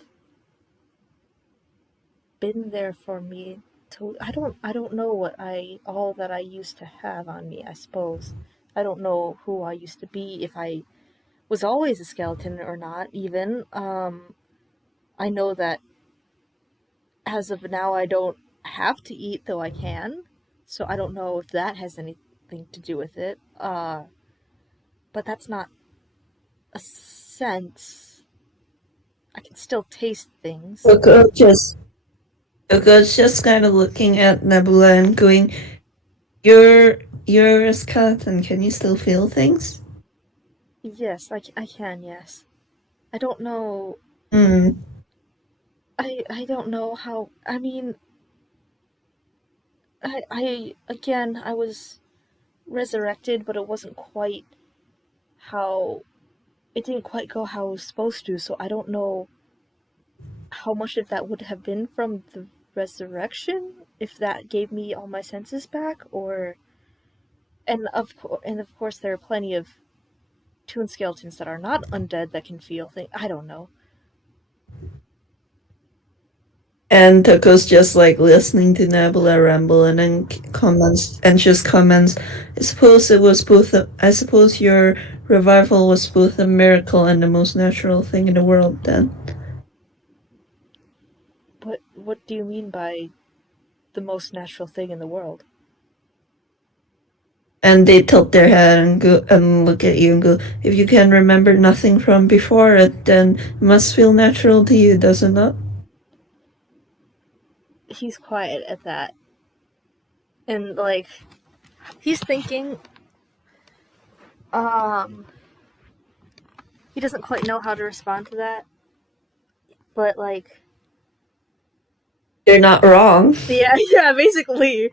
been there for me to I don't know what I all that I used to have on me, I suppose. I don't know who I used to be, if I was always a skeleton or not even. I know that as of now I don't have to eat, though I can. So I don't know if that has anything to do with it. But that's not a sense. I can still taste things. Toko just Toko's just kind of looking at Nebula and going, you're a skeleton. Can you still feel things?" Yes, I can, yes. I don't know. Hmm. I don't know how. I mean, again, I was resurrected, but it wasn't quite how. It didn't quite go how it was supposed to, so I don't know how much of that would have been from the resurrection, if that gave me all my senses back, or. And of course, there are plenty of toon skeletons that are not undead that can feel things. I don't know. And Toko's just like listening to Nebula ramble and then comments and just comments, "I suppose it was both. I suppose your revival was both a miracle and the most natural thing in the world. Then." What do you mean by the most natural thing in the world? And they tilt their head and go and look at you and go, "If you can remember nothing from before it, then it must feel natural to you, does it not?" He's quiet at that. And, like, he's thinking, um, he doesn't quite know how to respond to that. But, like, They're not wrong. yeah, yeah, basically,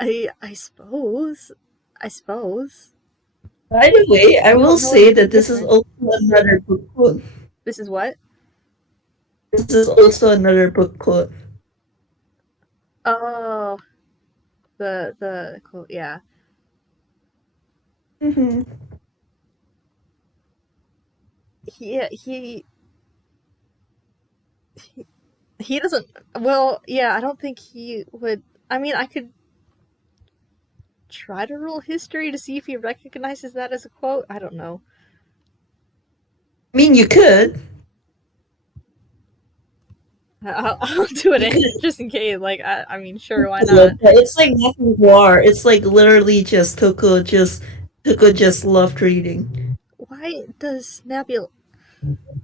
I suppose. I suppose. By the way, I You will don't know say anything that this is different. also another book quote. This is what? This is also another book quote. Oh, the quote, yeah. Mm-hmm. He he doesn't. Well, yeah, I don't think he would. I mean, I could try to roll history to see if he recognizes that as a quote. I don't know. I mean, you could. I'll do You it could. just in case. Like, I mean, sure, why not? But it's like nothing war. It's like literally just Toko just loved reading. Why does Nebula?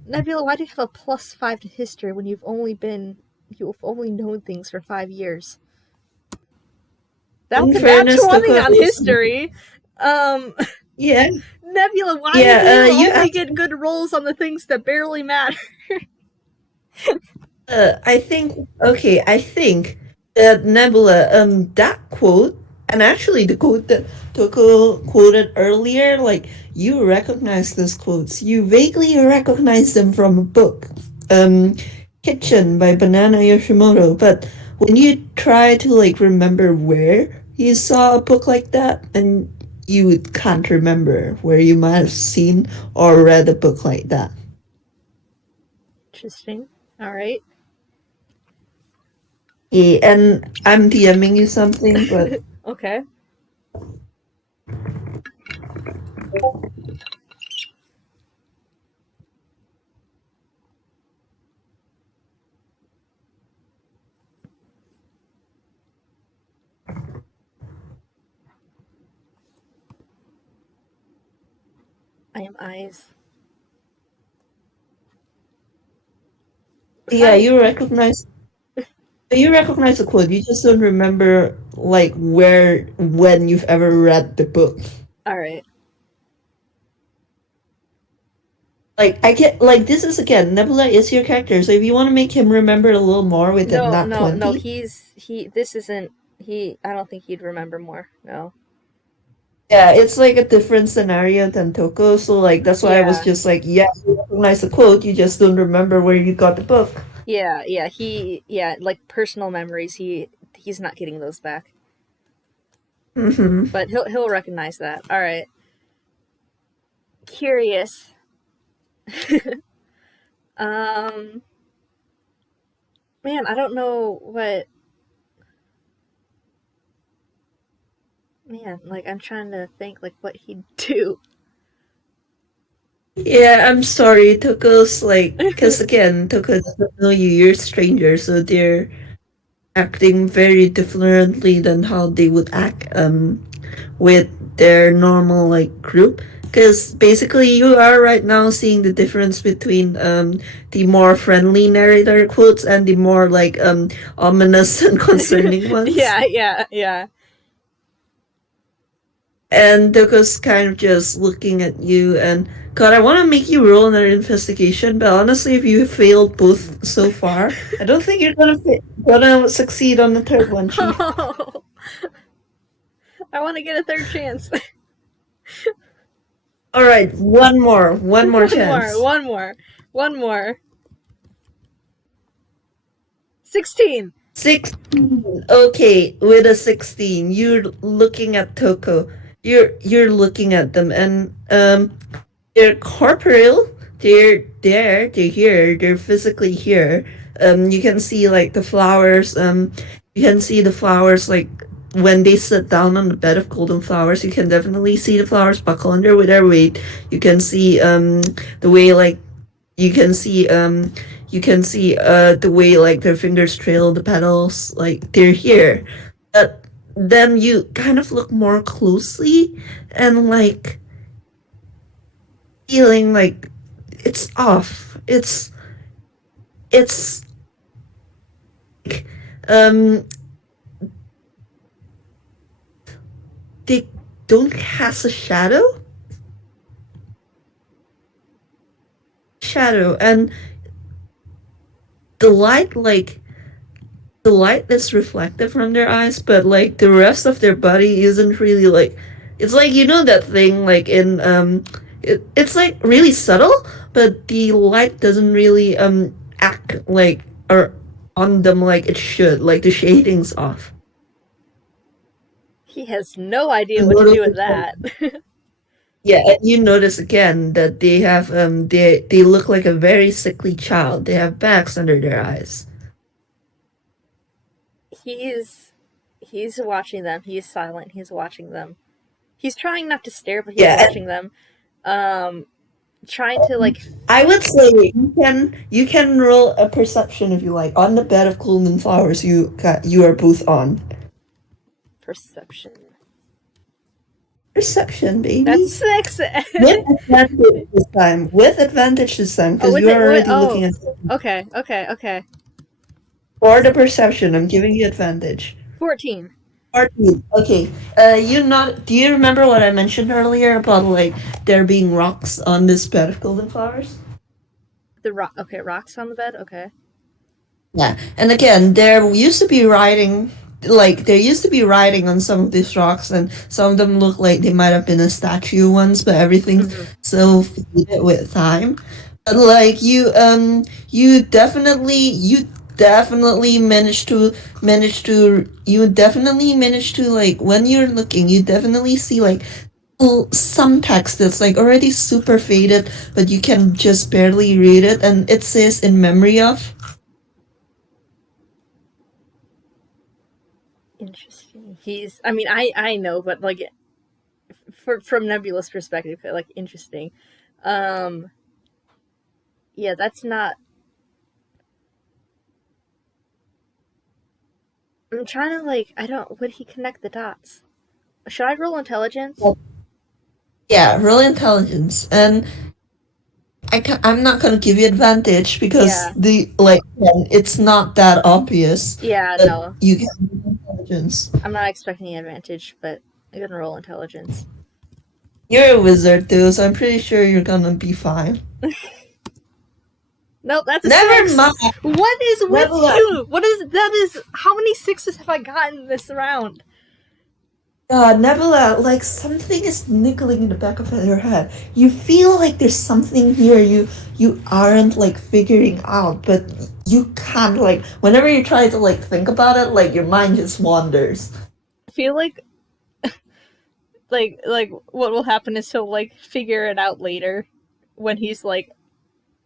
Why do you have a +5 to history when you've only known things for 5 years? That's In a nat fairness, 20 Toko on is, history. Um, yeah, Nebula, why do yeah. you You only asked. get good rolls on the things that barely matter? I think okay. I think that Nebula. That quote And actually, the quote that Tokoh quoted earlier, like, you recognize those quotes. You vaguely recognize them from a book. Um, Kitchen by Banana Yoshimoto. But when you try to, like, remember where you saw a book like that, and you can't remember where you might have seen or read a book like that. Interesting. All right. Yeah, and I'm DMing you something, but Okay. I am eyes. yeah, Fine. you recognize the quote. You just don't remember like where when you've ever read the book. All right. Like I get like this is again Nebula is your character, so if you want to make him remember a little more with that No, not no, no. 20. He. This isn't. He. I don't think he'd remember more. No. Yeah, it's like a different scenario than Tokoh, so like that's why I was Yeah. just like, yeah, you recognize the quote, you just don't remember where you got the book. Yeah. Yeah. He. Yeah. Like personal memories. He's not getting those back. Mm-hmm. But he'll recognize that. All right. Curious. um. Man, I don't know what. Man, like I'm trying to think like what he'd do. Yeah, I'm sorry, Toko's like, because again, Toko doesn't know you, you're a stranger, so they're acting very differently than how they would act with their normal like group. Because basically, you are right now seeing the difference between the more friendly narrator quotes and the more like ominous and concerning ones. Yeah. Yeah. Yeah. And Doko's kind of just looking at you and God, I want to make you roll another investigation, but honestly, if you failed both so far, I don't think you're gonna succeed on the third one, Chief. Oh, I want to get a third chance. All right, one more One more. chance. One more. One more. 16. 16. Okay, with a 16, you're looking at Toko. You're looking at them, and they're corporeal. They're there. They're here. They're physically here. You can see like the flowers. You can see the flowers like when they sit down on the bed of golden flowers. You can definitely see the flowers buckle under with their weight. You can see the way like you can see the way like their fingers trail the petals. Like they're here. But then you kind of look more closely and like feeling like it's off. It's um they don't cast a shadow and the light like the light is reflective from their eyes, but like the rest of their body isn't really like it's like you know that thing like in it's like really subtle, but the light doesn't really act like or on them like it should, like the shading's off. He has no idea You what to do notice with again, that. yeah, and you notice again that they have they look like a very sickly child. They have bags under their eyes. He's watching them. He's silent. He's watching them. He's trying not to stare, but he's Yeah, watching them. Um, trying to like I would say you can roll a perception if you like. On the bed of golden flowers, you are both on perception. perception, That's baby. 6. With advantage this time. With advantage this time Oh, because with you it. are What? already looking Oh, at okay, okay, okay. for the perception. I'm giving you advantage. 14. 14. Okay. You not? Do you remember what I mentioned earlier about like there being rocks on this bed of golden flowers? The rock. Okay, rocks on the bed. Okay. Yeah, and again, there used to be writing like there used to be writing on some of these rocks, and some of them look like they might have been a statue once, but everything's Hmm. so faded with time. But like you definitely managed to like when you're looking, you definitely see like some text that's like already super faded, but you can just barely read it, and it says in memory of. Interesting. He's. I mean, I know, but like, from Nebula's perspective, like interesting. Um. Yeah, that's not. I'm trying to like. I don't. Would he connect the dots? Should I roll intelligence? Yeah, real intelligence. And I'm not gonna give you advantage because Yeah. the like it's not that obvious, Yeah. but No, you can use intelligence. I'm not expecting advantage, but I'm gonna roll intelligence. You're a wizard too, so I'm pretty sure you're gonna be fine. Nope, that's a Never six. mind. What is with Nebula. you? What is that? Is how many sixes have I gotten this round? Nebula, like something is niggling in the back of your head. You feel like there's something here you aren't like figuring out, but you can't like whenever you try to like think about it, like your mind just wanders. I feel like what will happen is he'll like figure it out later when he's like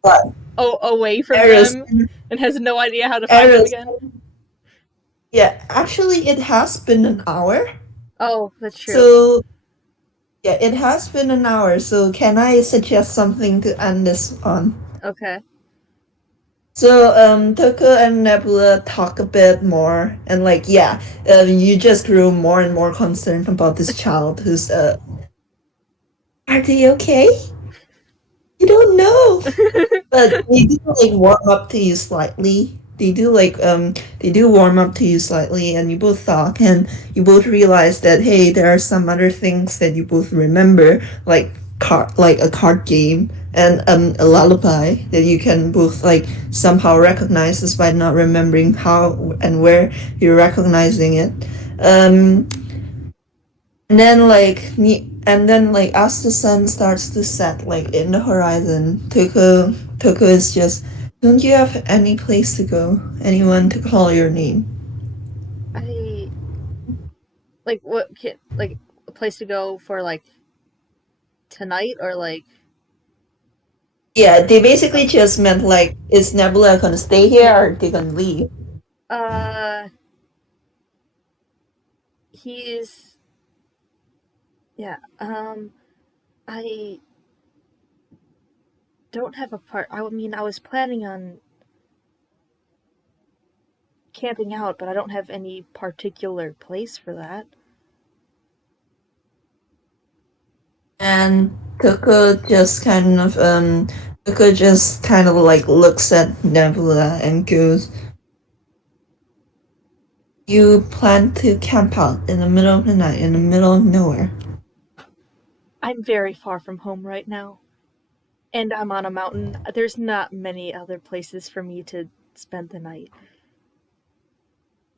But away from Eris, them and has no idea how to find them Eris, again. yeah, actually, it has been an hour. Oh, that's true. So, yeah, it has been an hour. So, can I suggest something to end this on? Okay. So, Tokoh and Nebula talk a bit more, and like, yeah, you just grew more and more concerned about this child who's, are they okay? You don't know. But they do like warm up to you slightly. They do warm up to you slightly, and you both talk, and you both realize that hey, there are some other things that you both remember, like a card game and a lullaby that you can both like somehow recognize despite not remembering how and where you're recognizing it. Um, and then like as the sun starts to set like in the horizon, Toko is just, don't you have any place to go? Anyone to call your name? I like what like a place to go for like tonight or like Yeah, they basically oh, just meant like, is Nebula gonna stay here yeah. or are they gonna leave? Uh, he's yeah. I don't have a part. I mean, I was planning on camping out, but I don't have any particular place for that. And Toko just kind of like looks at Nebula and goes, you plan to camp out in the middle of the night in the middle of nowhere. I'm very far from home right now, and I'm on a mountain. There's not many other places for me to spend the night.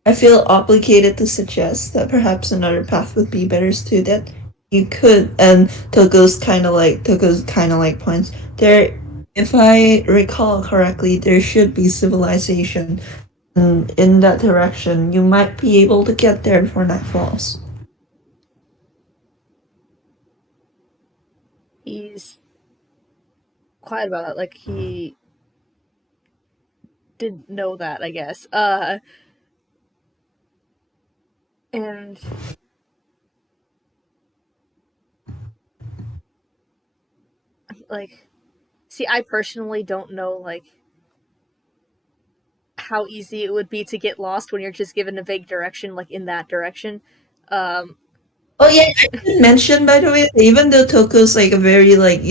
I feel obligated to suggest that perhaps another path would be better suited. You could, and Togo's kind of like points there. If I recall correctly, there should be civilization in that direction. You might be able to get there before night falls. He's quiet about it, like he didn't know that, I guess. And like, see, I personally don't know like how easy it would be to get lost when you're just given a vague direction, like in that direction. Um, Oh yeah, I should mention by the way, even though Toko's like a very like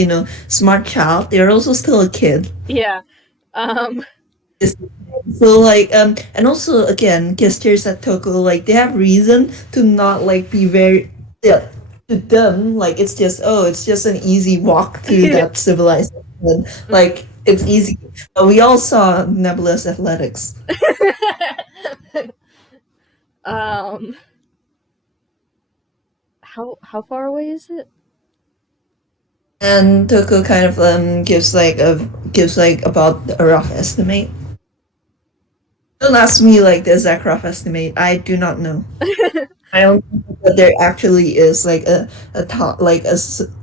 smart child, they're also still a kid. yeah. Um, So like and also again gestures at Toko like they have reason to not like be very, yeah, to them like it's just an easy walk to that civilization, like it's easy. But we all saw Nebula's athletics. Um, how far away is it? And Tokoh kind of gives like about a rough estimate. Don't ask me like the exact rough estimate. I do not know. I don't think that there actually is like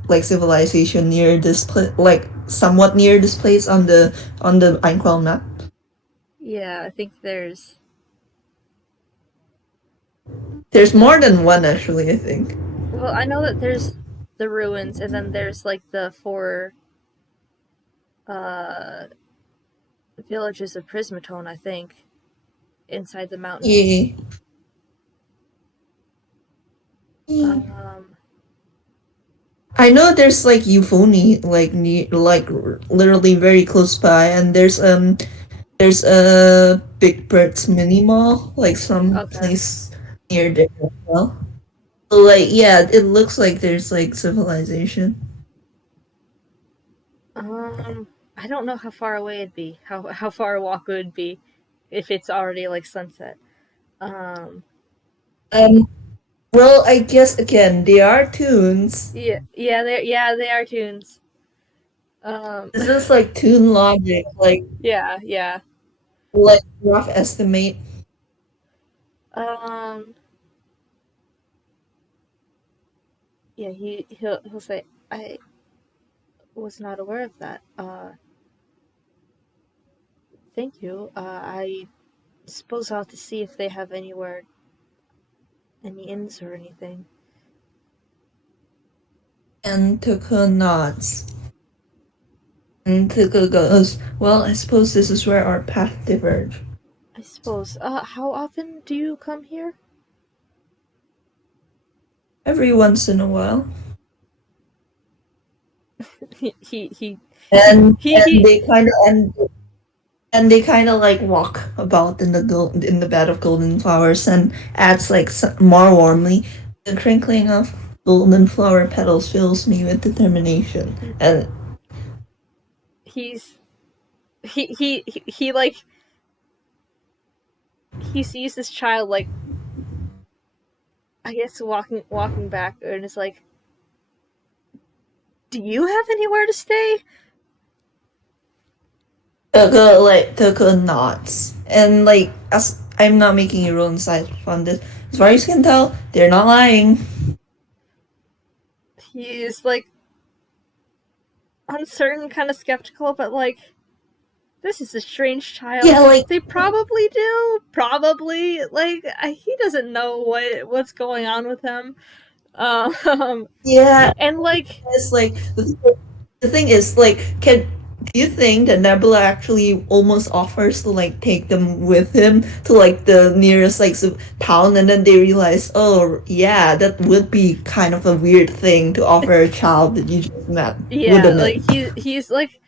like civilization near this like somewhat near this place on the Einquell map. Yeah, I think there's. There's more than one actually. I think. Well, I know that there's the ruins, and then there's like the four uh villages of Prismatone. I think inside the mountains. Yeah. Yeah. Um, I know there's like Euphony like near like literally very close by, and there's a Big Bird's mini mall like some okay. place near there as well. So, like yeah, it looks like there's like civilization. I don't know how far away it'd be. How far a walk would be if it's already like sunset. Um, Um, well, I guess again they are tunes. they are tunes. Um, This is like tune logic, yeah. like rough estimate. Um, yeah. He'll say, I was not aware of that. Thank you. I suppose I'll have to see if they have anywhere, any inns or anything. And Tokoh nods. And Tokoh goes, well, I suppose this is where our path diverge. I suppose. How often do you come here? Every once in a while. he he he And he. they kind of and they kind of like walk about in the in the bed of golden flowers and adds like more warmly, the crinkling of golden flower petals fills me with determination. And He's he like he sees this child like I guess walking back and is like, do you have anywhere to stay? Toko nods. And like as I'm not making your own side on this, as far as you can tell, they're not lying. He's like uncertain, kind of skeptical, but like, this is a strange child. Yeah, like They probably do. Probably like he doesn't know what's going on with him. Um, yeah, and like it's like the thing is like can do you think that Nebula actually almost offers to like take them with him to like the nearest like town, and then they realize, oh yeah, that would be kind of a weird thing to offer a child that you just met, yeah, wouldn't it? like he's like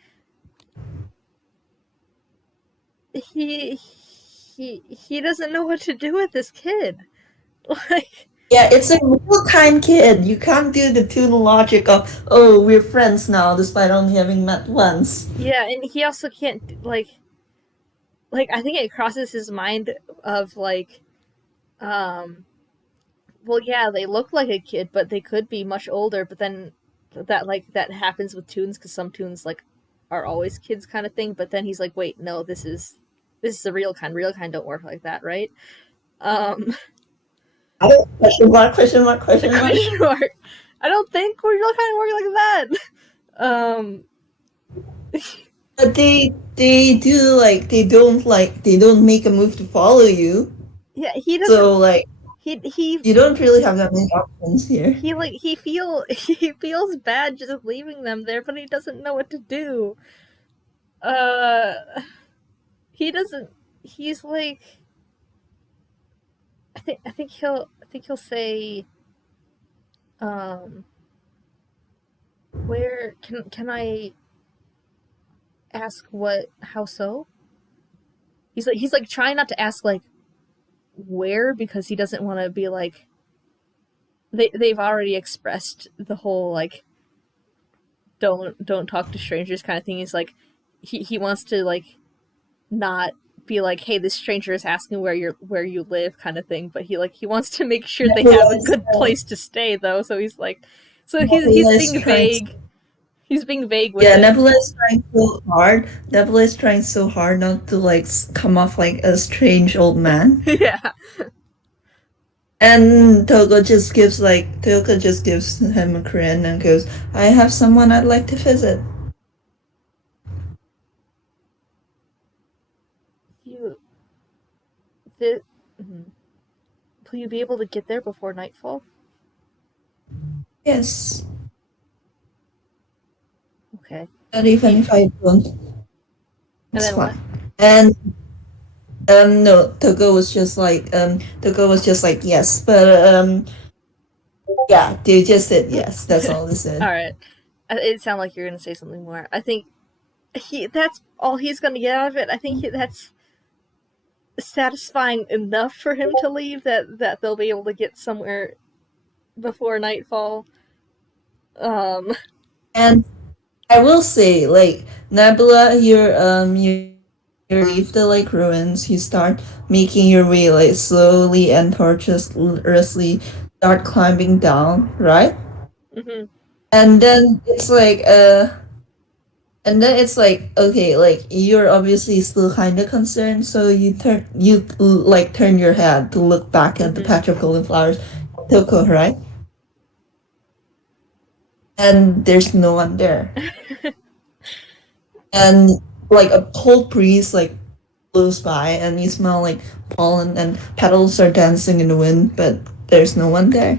he he doesn't know what to do with this kid. Like Yeah, it's a real time kid. You can't do the tune logic of, oh, we're friends now despite only having met once. yeah, and he also can't like I think it crosses his mind of like um well yeah, they look like a kid but they could be much older, but then that happens with tunes cuz some tunes like are always kids kind of thing, but then he's like, "Wait, no, this is the real kind. Real kind don't work like that, right?" Um I don't question mark, question mark, question mark. question mark. I don't think real kind work like that. Um But they do they don't make a move to follow you. yeah, he doesn't So like he he you don't really have that many options here. he like he feels bad just leaving them there, but he doesn't know what to do. Uh, he doesn't. He's like, I think he'll say, um, where can I ask what how so? He's like trying not to ask like where because he doesn't want to be like they've already expressed the whole like don't talk to strangers kind of thing. He's like he wants to like not be like, hey, this stranger is asking where you live, kind of thing. But he wants to make sure they Nebula have a is, good place to stay, though. So he's like, so he's Nebula is being trying. vague. He's being vague with Yeah, it. Nebula is trying so hard. Nebula is trying so hard not to like come off like a strange old man. Yeah. And Toka just gives him a grin and goes, "I have someone I'd like to visit." You the, will you be able to get there before nightfall? Yes, Okay. but even You, if I don't, and it's then what? fine. And no, Togo was just like yes, but yeah, they just said yes. That's all they said. All right. It sounded like you're gonna say something more. I think that's all he's gonna get out of it. I think that's satisfying enough for him to leave, that they'll be able to get somewhere before nightfall. And I will say, like Nebula, you leave the like ruins. You start making your way like slowly and tortuously start climbing down, right? Mm-hmm. And then it's like okay, like you're obviously still kind of concerned, so you turn your head to look back at the Mm-hmm. patch of golden flowers, Tokoh, right? And there's no one there. And like a cold breeze like blows by and you smell like pollen and petals are dancing in the wind, but there's no one there.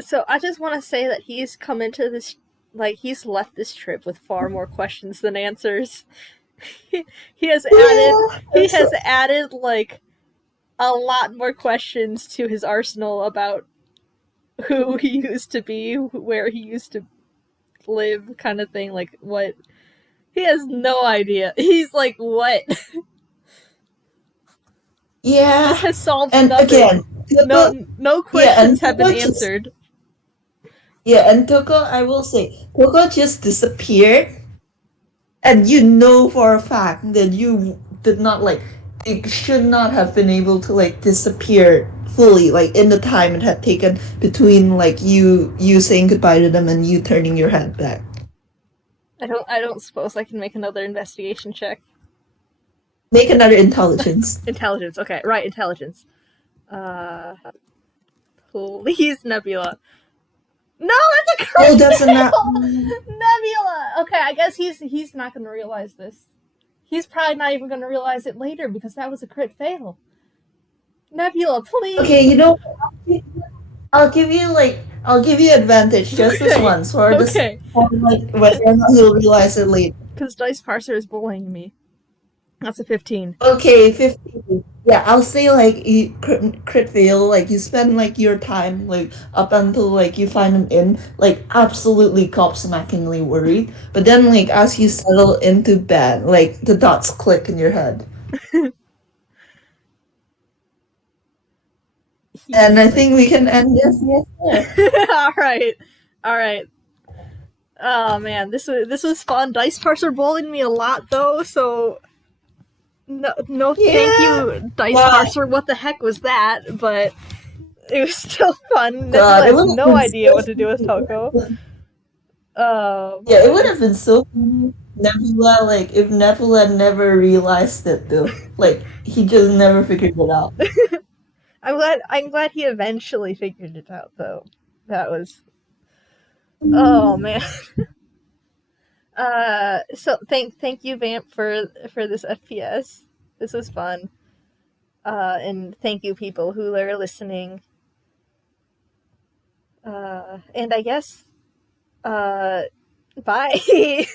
So I just want to say that he's come into this, like, he's left this trip with far more questions than answers. he has added Yeah, he that's has added like a lot more questions to his arsenal about who he used to be, where he used to live, kind of thing. Like, what? He has no idea. He's like, what? This yeah. has solved And nothing. again, Toko, No yeah, and questions have been Toko just answered. yeah, and Toko, I will say, Toko just disappeared, and you know for a fact that you did not like, it should not have been able to like disappear fully, like in the time it had taken between like you saying goodbye to them and you turning your head back. I don't suppose I can make another investigation check. Make another intelligence. Intelligence. Okay, right, intelligence. Uh, please, Nebula. No, that's a Oh, crit that's a not. fail! Nebula! Okay, I guess he's not gonna realize this. He's probably not even gonna realize it later because that was a crit fail. Nebula, Okay, please! you know, I'll give you advantage just this Okay, once for this okay. for like whether or not he'll realize it later. Because diceparser is bullying me. That's a 15. Okay, 50. Yeah, I'll say like you crit fail, like you spend like your time like up until like you find an inn, like absolutely gobsmackingly worried. But then like as you settle into bed, like the dots click in your head. And I He's like, think we can end this there. alright, alright. Oh man, this was fun. Diceparser bullied me a lot though, so no, thank Yeah. you, Dice But Parser. What the heck was that? But it was still fun. God, Nebula it has would have no been idea so what to do with Tokoh. funny. Oh Yeah, it would boy. have been so funny. Nebula, like if Nebula never realized it though. Like he just never figured it out. I'm glad he eventually figured it out though. That was, oh man. So thank you, Vamp, for this FPS. This was fun. And thank you, people who are listening. And I guess, bye.